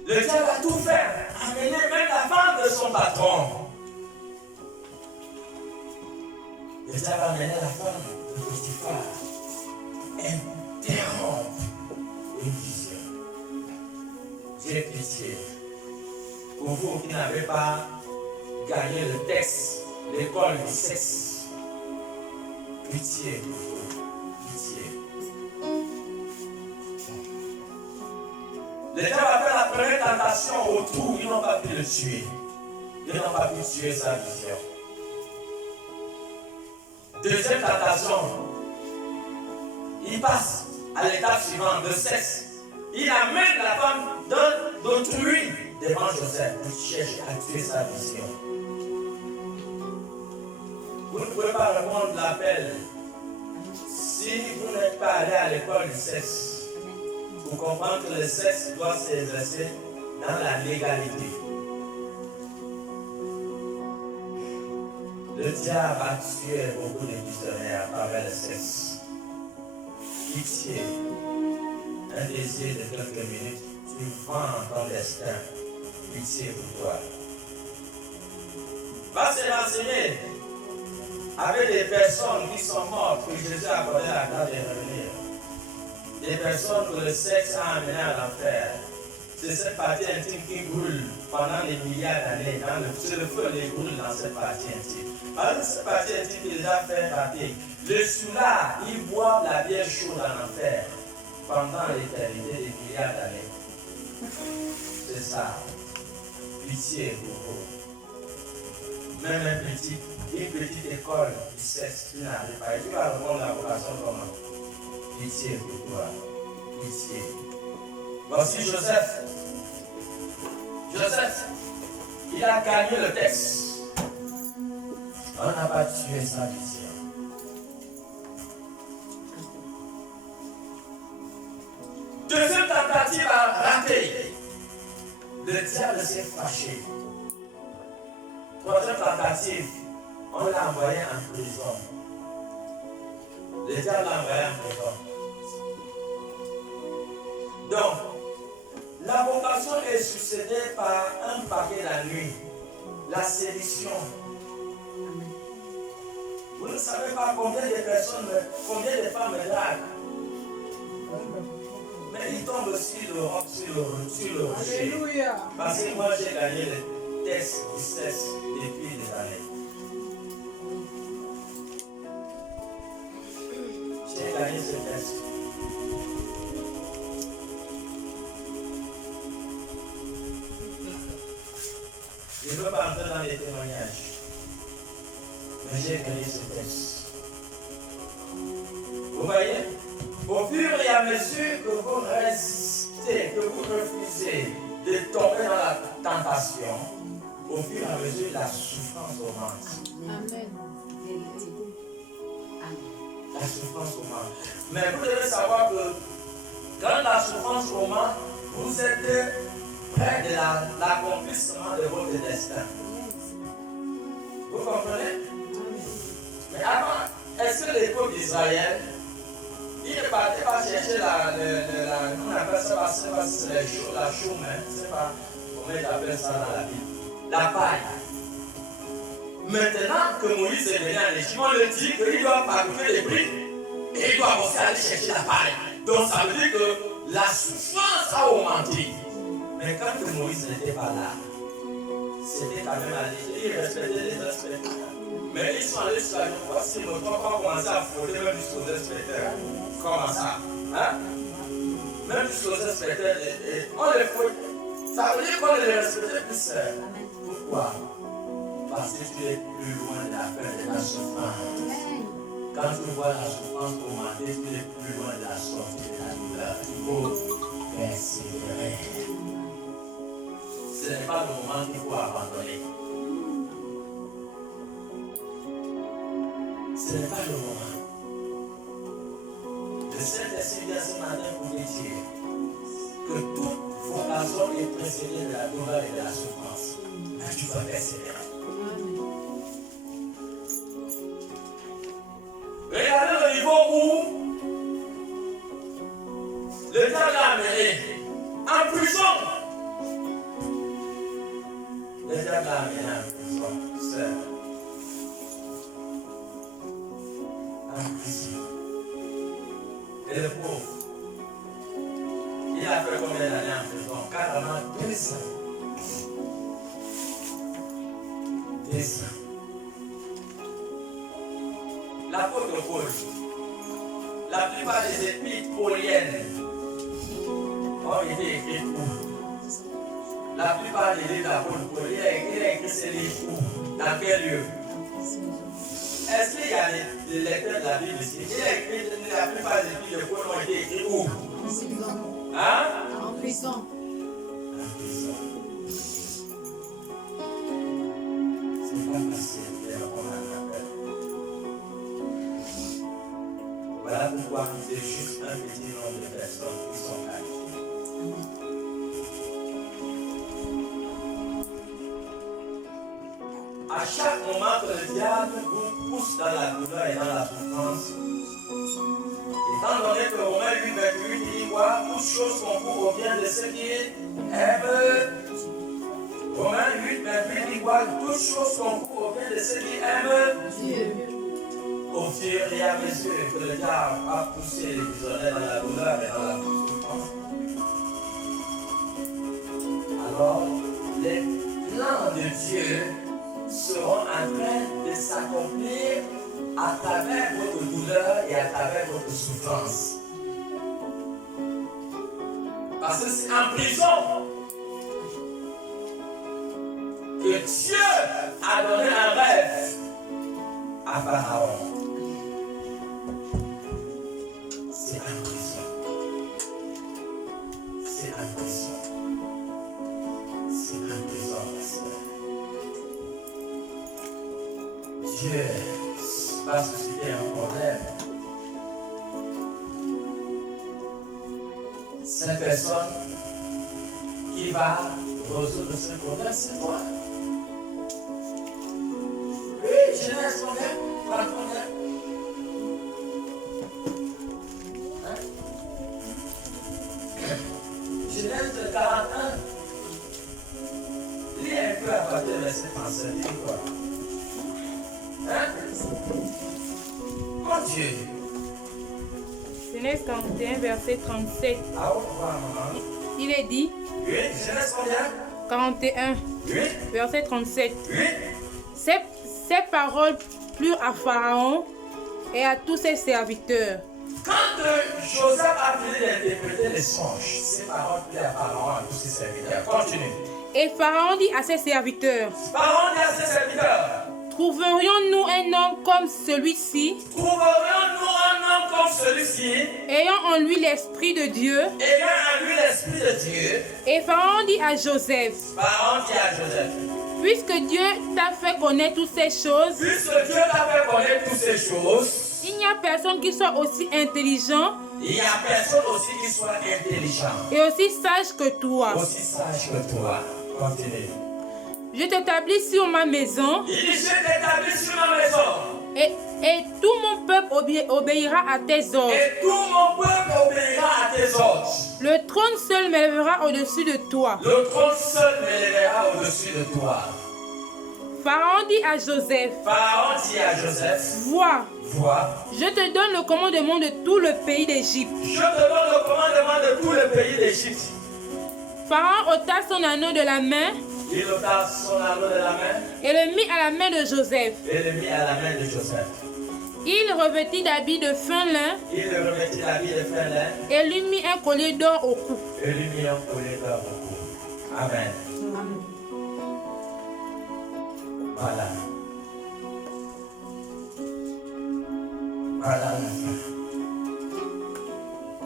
Le diable a tout fait, amener même la femme de son patron. Le diable a amené la femme de Potiphar. Interrompre une vision. J'ai pitié. Pour vous qui n'avez pas gagné le texte, l'école du sexe, pitié pour vous. Pitié. Le diable a fait la première tentation autour, ils n'ont pas pu le tuer. Ils n'ont pas pu tuer sa vision. Deuxième tentation, il passe à l'étape suivante de sexe. Il amène la femme d'autrui devant Joseph pour chercher à tuer sa vision. Vous ne pouvez pas répondre à l'appel si vous n'êtes pas allé à l'école du sexe. Vous comprenez que le sexe doit s'exercer dans la légalité. Le diable a tué beaucoup de missionnaires par le sexe. Pitié, un désir de quelques minutes, tu vends ton destin. Pitié pour toi. Va se renseigner avec des personnes qui sont mortes, que Jésus a accordé la grâce de revenir. Des personnes que le sexe a amené à l'enfer. C'est cette partie intime qui brûle pendant des milliards d'années. C'est le feu qui brûle dans cette partie intime. Alors, cette partie intime qui déjà fait partie. Le soulard, il boit la bière chaude en enfer pendant l'éternité des milliards d'années. C'est ça. Pitié pour vous. Même une petite école du sexe, tu n'arrives pas. Et tu vas répondre la vocation comment? Pitié pour toi. Pitié. Voici Joseph. Joseph, il a gagné le texte. On n'a pas tué sa vision. Deuxième tentative a raté. Le diable s'est fâché. Troisième tentative, on l'a envoyé en prison. Le diable l'a envoyé en prison. Donc, La vocation est succédée par un paquet la nuit, la séduction. Vous ne savez pas combien de personnes, combien de femmes draguent. Mais ils tombent sur le rocher. Alléluia. Parce que moi j'ai gagné le test du sexe depuis des années. J'ai gagné ce test. Je ne veux pas entrer dans les témoignages. Mais j'ai gagné ce test. Vous voyez? Au fur et à mesure que vous résistez, que vous refusez de tomber dans la tentation, au fur et à mesure la souffrance augmente. Amen. La souffrance augmente. Mais vous devez savoir que quand la souffrance augmente, vous êtes près de l'accomplissement de votre destin. Vous comprenez? Mais avant, est-ce que les peuples d'Israël, ils ne partaient pas chercher on appelle ça, c'est pas la chaume, hein, c'est pas comment ils appellent ça dans la Bible, la paille. Maintenant que Moïse est venu en Égypte, on lui dit qu'il doit fabriquer des briques et il doit aussi aller chercher la paille. Donc ça veut dire que la souffrance a augmenté. Mais quand que Moïse n'était pas là, c'était quand même allé. Ils respectaient les inspecteurs. Mais ils sont allés sur la voie, si ne pas commencer à frauder même jusqu'aux inspecteurs. Comment ça? Hein? Même jusqu'aux inspecteurs, on les fraude. Ça veut dire qu'on les respectait plus. Pourquoi? Parce que tu es plus loin de la fin de la souffrance. Quand tu vois la souffrance augmenter, tu es plus loin de la sortie de la douleur. Il faut persévérer. Ce n'est pas le moment qu'il faut abandonner. Ce n'est pas le moment. Le Saint-Esprit vient ce matin pour te dire que toute vocation est précédée de la douleur et de la souffrance. Mais tu vas persévérer. Regardez le niveau où le diable l'a amené en prison. Le diable l'a amené en prison, seul. En prison. Et le pauvre, il a fait combien d'années en prison? Carrément 2 ans. 2 ans. L'apôtre Paul, la plupart des épîtres pauliennes ont été écrites où? La plupart des livres d'apôtre Paul, il a écrit ces livres où? Dans quel lieu? Est-ce qu'il y a des lecteurs de la Bible ici? Il a écrit la plupart des épîtres de Paul ont été écrits où? En prison. Hein? En prison. En prison. C'est pas facile de répondre à l'appel. Voilà pourquoi c'est juste un petit nombre de personnes qui sont qualifiées. À chaque moment que le diable vous pousse dans la douleur et dans la souffrance, étant donné que Romains 8, 28 dit quoi? Toutes choses concourent au bien de ceux qui aiment. Romains 8, 28 dit quoi? Toutes choses concourent au bien de ceux qui aiment Dieu. au fur et à mesure que le diable a poussé les prisonniers dans la douleur et dans la souffrance. Alors, les plans de Dieu seront en train de s'accomplir à travers votre douleur et à travers votre souffrance. Parce que c'est en prison que Dieu a donné un rêve à Pharaon. C'est en prison. C'est en prison. C'est en prison. Dieu va susciter un problème. Cette personne qui va résoudre ce problème, c'est toi. Oui, Genèse combien? 30 combien? Hein? Genèse 40. partir du verset 37, il dit quoi? Hein? Mon Dieu. Genèse 41, verset 37. Ah, on voit, maman. Il est dit, Oui, Genèse combien? 41, Oui, verset 37. oui. Ces paroles plurent à Pharaon et à tous ses serviteurs. Quand Joseph a fini d'interpréter les songes, ces paroles plurent à Pharaon à tous ses serviteurs. Continue. Et Pharaon dit à ses serviteurs, Pharaon dit à ses serviteurs, trouverions-nous un homme comme celui-ci, trouverions-nous un homme comme celui-ci, ayant en lui l'Esprit de Dieu? ayant en lui l'Esprit de Dieu? Et Pharaon dit à Joseph, Pharaon dit à Joseph, puisque Dieu t'a fait connaître toutes ces choses, puisque Dieu t'a fait connaître toutes ces choses, il n'y a personne qui soit aussi intelligent il n'y a personne aussi qui soit intelligent, et aussi sage que toi. aussi sage que toi. Continue. Je t'établis sur ma maison Il dit, je t'établis sur ma maison, et tout mon peuple obéira à tes ordres. et tout mon peuple obéira à tes ordres. Le trône seul m'élèvera au-dessus de toi. Le trône seul m'élèvera au-dessus de toi. Pharaon dit à Joseph, Pharaon dit à Joseph, vois, vois, je te donne le commandement de tout le pays d'Égypte. je te donne le commandement de tout le pays d'Égypte. Pharaon ôta son anneau de la main Il ôta son anneau de la main et le mit à la main de Joseph. et le mit à la main de Joseph. Il revêtit d'habits de fin lin Il le remettit l'habit de fin lin et lui mit un collier d'or au cou. et lui mit un collier d'or au cou. Amen. Voilà. Voilà la fin.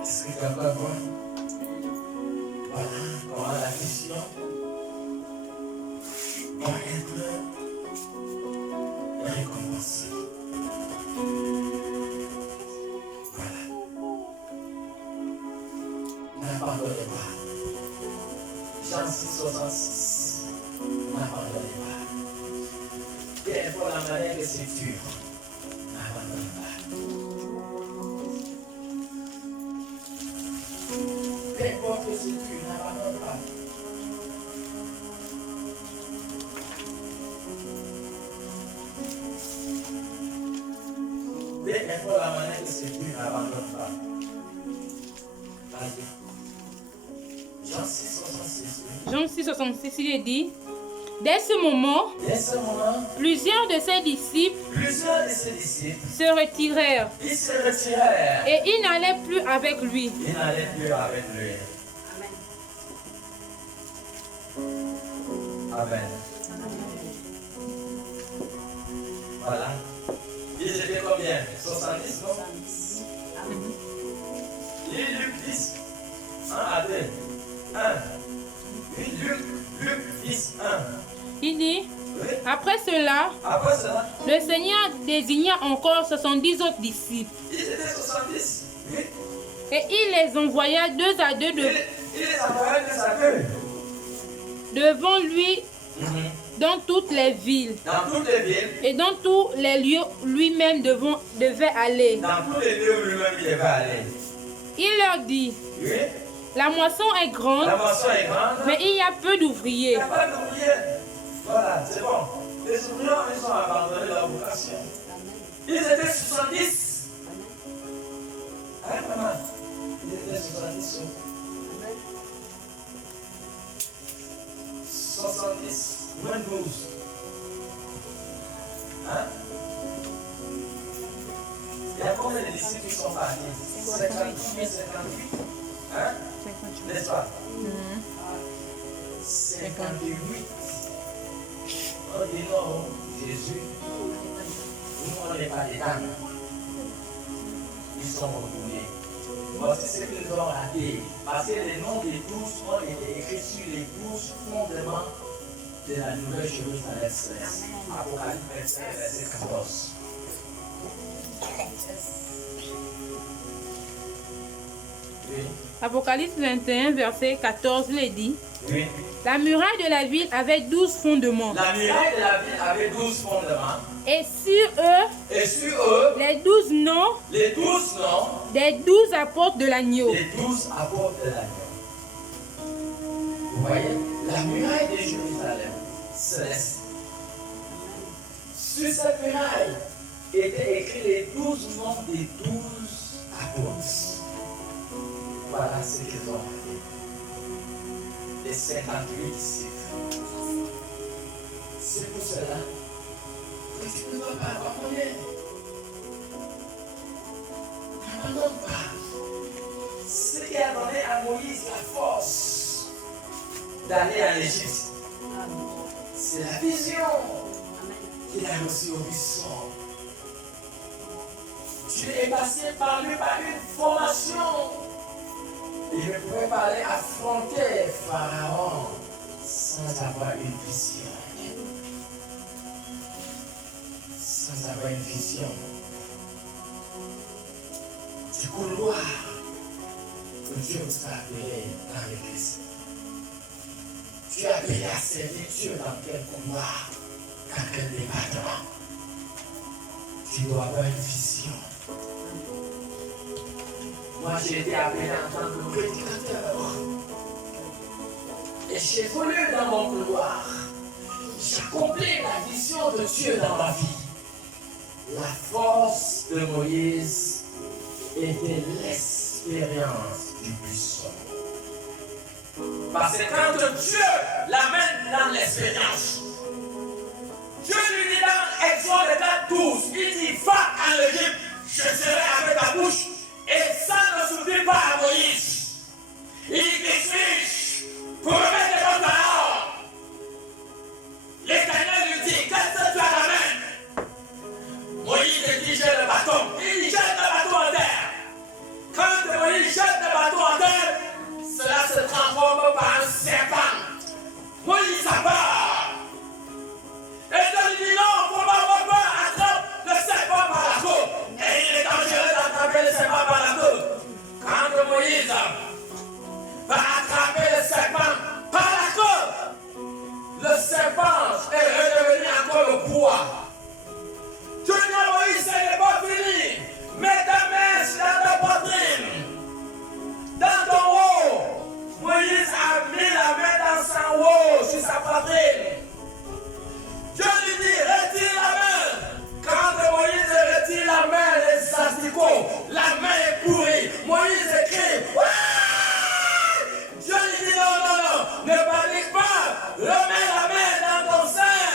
Est-ce que quelqu'un voit? Voilà comment la question va être récompensée. Voilà. N'abandonnez pas. Jean 6,66. N'abandonnez pas. Quelle est la manière de sécure? N'abandonnez pas. Qu'importe ce que tu n'abandonnes pas. Peu importe la manière que c'est tu n'abandonnes pas. Vas-y. Jean 6,66. Jean 6,66, il est dit, dès ce moment, plusieurs de ses disciples se retirèrent Ils se retirèrent. et ils n'allaient plus avec lui. Ils n'allaient plus avec lui. Amen. Voilà. Ils étaient combien? 70, non? Il Luc 10. 1 à 2. 1. Oui, Luc 10, 1. Il dit, Oui. après cela, Après cela, le Seigneur désigna encore 70 autres disciples ils étaient 70. Oui. et il les envoya deux à deux Il les envoyait de sa queue. devant lui dans toutes les villes Dans toutes les villes, et dans tous les lieux lui-même devait aller. dans tous les lieux où lui-même il devait aller. Il leur dit, Oui. la moisson est grande, La moisson est grande. mais il y a peu Il d'ouvriers. n'y a pas d'ouvriers. Voilà, c'est bon. Les ouvriers, ils ont abandonné leur vocation. Ils étaient 70. Hein, maman? Ils étaient 70. 70, moins 12. Hein? Il y a combien de disciples qui sont partis? 58, 58. Hein? N'est-ce pas? 58. On dit non, Jésus, nous on n'est pas dedans. Ils sont retournés. Voici ce qu'ils ont raté. Parce que les noms des 12 ont été écrits sur les 12 fondements de la nouvelle Jérusalem céleste. Apocalypse 25, verset 14. Oui. Apocalypse 21, verset 14, il est dit, Oui. la muraille de la ville avait 12 fondements. La muraille de la ville avait 12 fondements. Et sur eux, Et sur eux, les 12 noms les 12 noms des 12 apôtres de l'agneau. des 12 apôtres de l'agneau. Vous voyez, la muraille de Jérusalem, céleste. Sur cette muraille étaient écrits les 12 noms des 12 apôtres. Voilà ce qu'ils ont fait. Les 58 disciples. C'est pour cela que tu ne dois pas abandonner. N'abandonne pas. Ce qui a donné à Moïse la force d'aller en Égypte, c'est la vision qu'il a reçue au buisson. Tu es passé par lui par une formation. Il ne pouvait pas aller affronter Pharaon sans avoir une vision. Sans avoir une vision du couloir que Dieu vous a appelé dans l'église. Tu es appelé à servir Dieu dans quel couloir, dans quel département. Tu dois avoir une vision. Moi, j'ai été appelé en tant que prédicateur. Et j'ai voulu dans mon couloir. J'accomplis la vision de Dieu dans ma vie. La force de Moïse était l'expérience du buisson. Parce que quand Dieu l'amène dans l'expérience, Dieu lui dit dans Exode 4:12, il dit, va en Égypte, je serai avec ta bouche. Et ça ne suffit pas à Moïse. Il dit, qui suis-je pour me mettre devant Pharaon? L'Éternel lui dit, qu'est-ce que tu as la main? Moïse dit, jette le bâton. Il dit, jette le bâton en terre. Quand Moïse jette le bâton en terre, cela se transforme par un serpent. Moïse a peur. Et Dieu lui dit, non, il ne faut pas avoir peur, attrape le serpent par la queue. Et il est dangereux d'attraper le serpent par la queue. Quand Moïse va attraper le serpent par la queue, le serpent est redevenu encore le poids. Tu dis à Moïse, ce n'est pas fini. Mets ta main sur ta poitrine. Dans ton haut. Moïse a mis la main dans son haut, sur sa poitrine. Dieu lui dit, retire la main. Quand Moïse retire la main, les asticots, la main est pourrie. Moïse crie. Dieu lui dit, non, ne panique pas. Remets la main dans ton sein.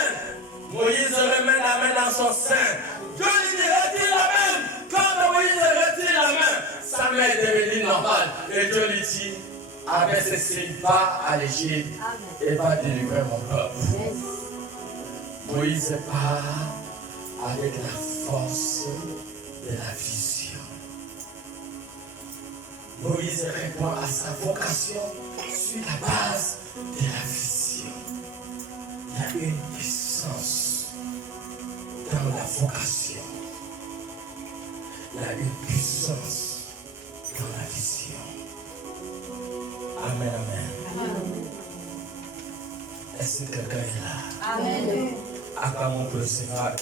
Moïse remet la main dans son sein. Dieu lui dit, retire la main. Quand Moïse retire la main, sa main est devenue normale. Et Dieu lui dit, avec ses signes, va à l'Égypte et va délivrer mon peuple. Moïse part avec la force de la vision. Moïse répond à sa vocation sur la base de la vision. Il y a une puissance dans la vocation. Il y a une puissance dans la vision. Amen, amen. Est-ce que quelqu'un est là? Amen. Acclamons le Seigneur.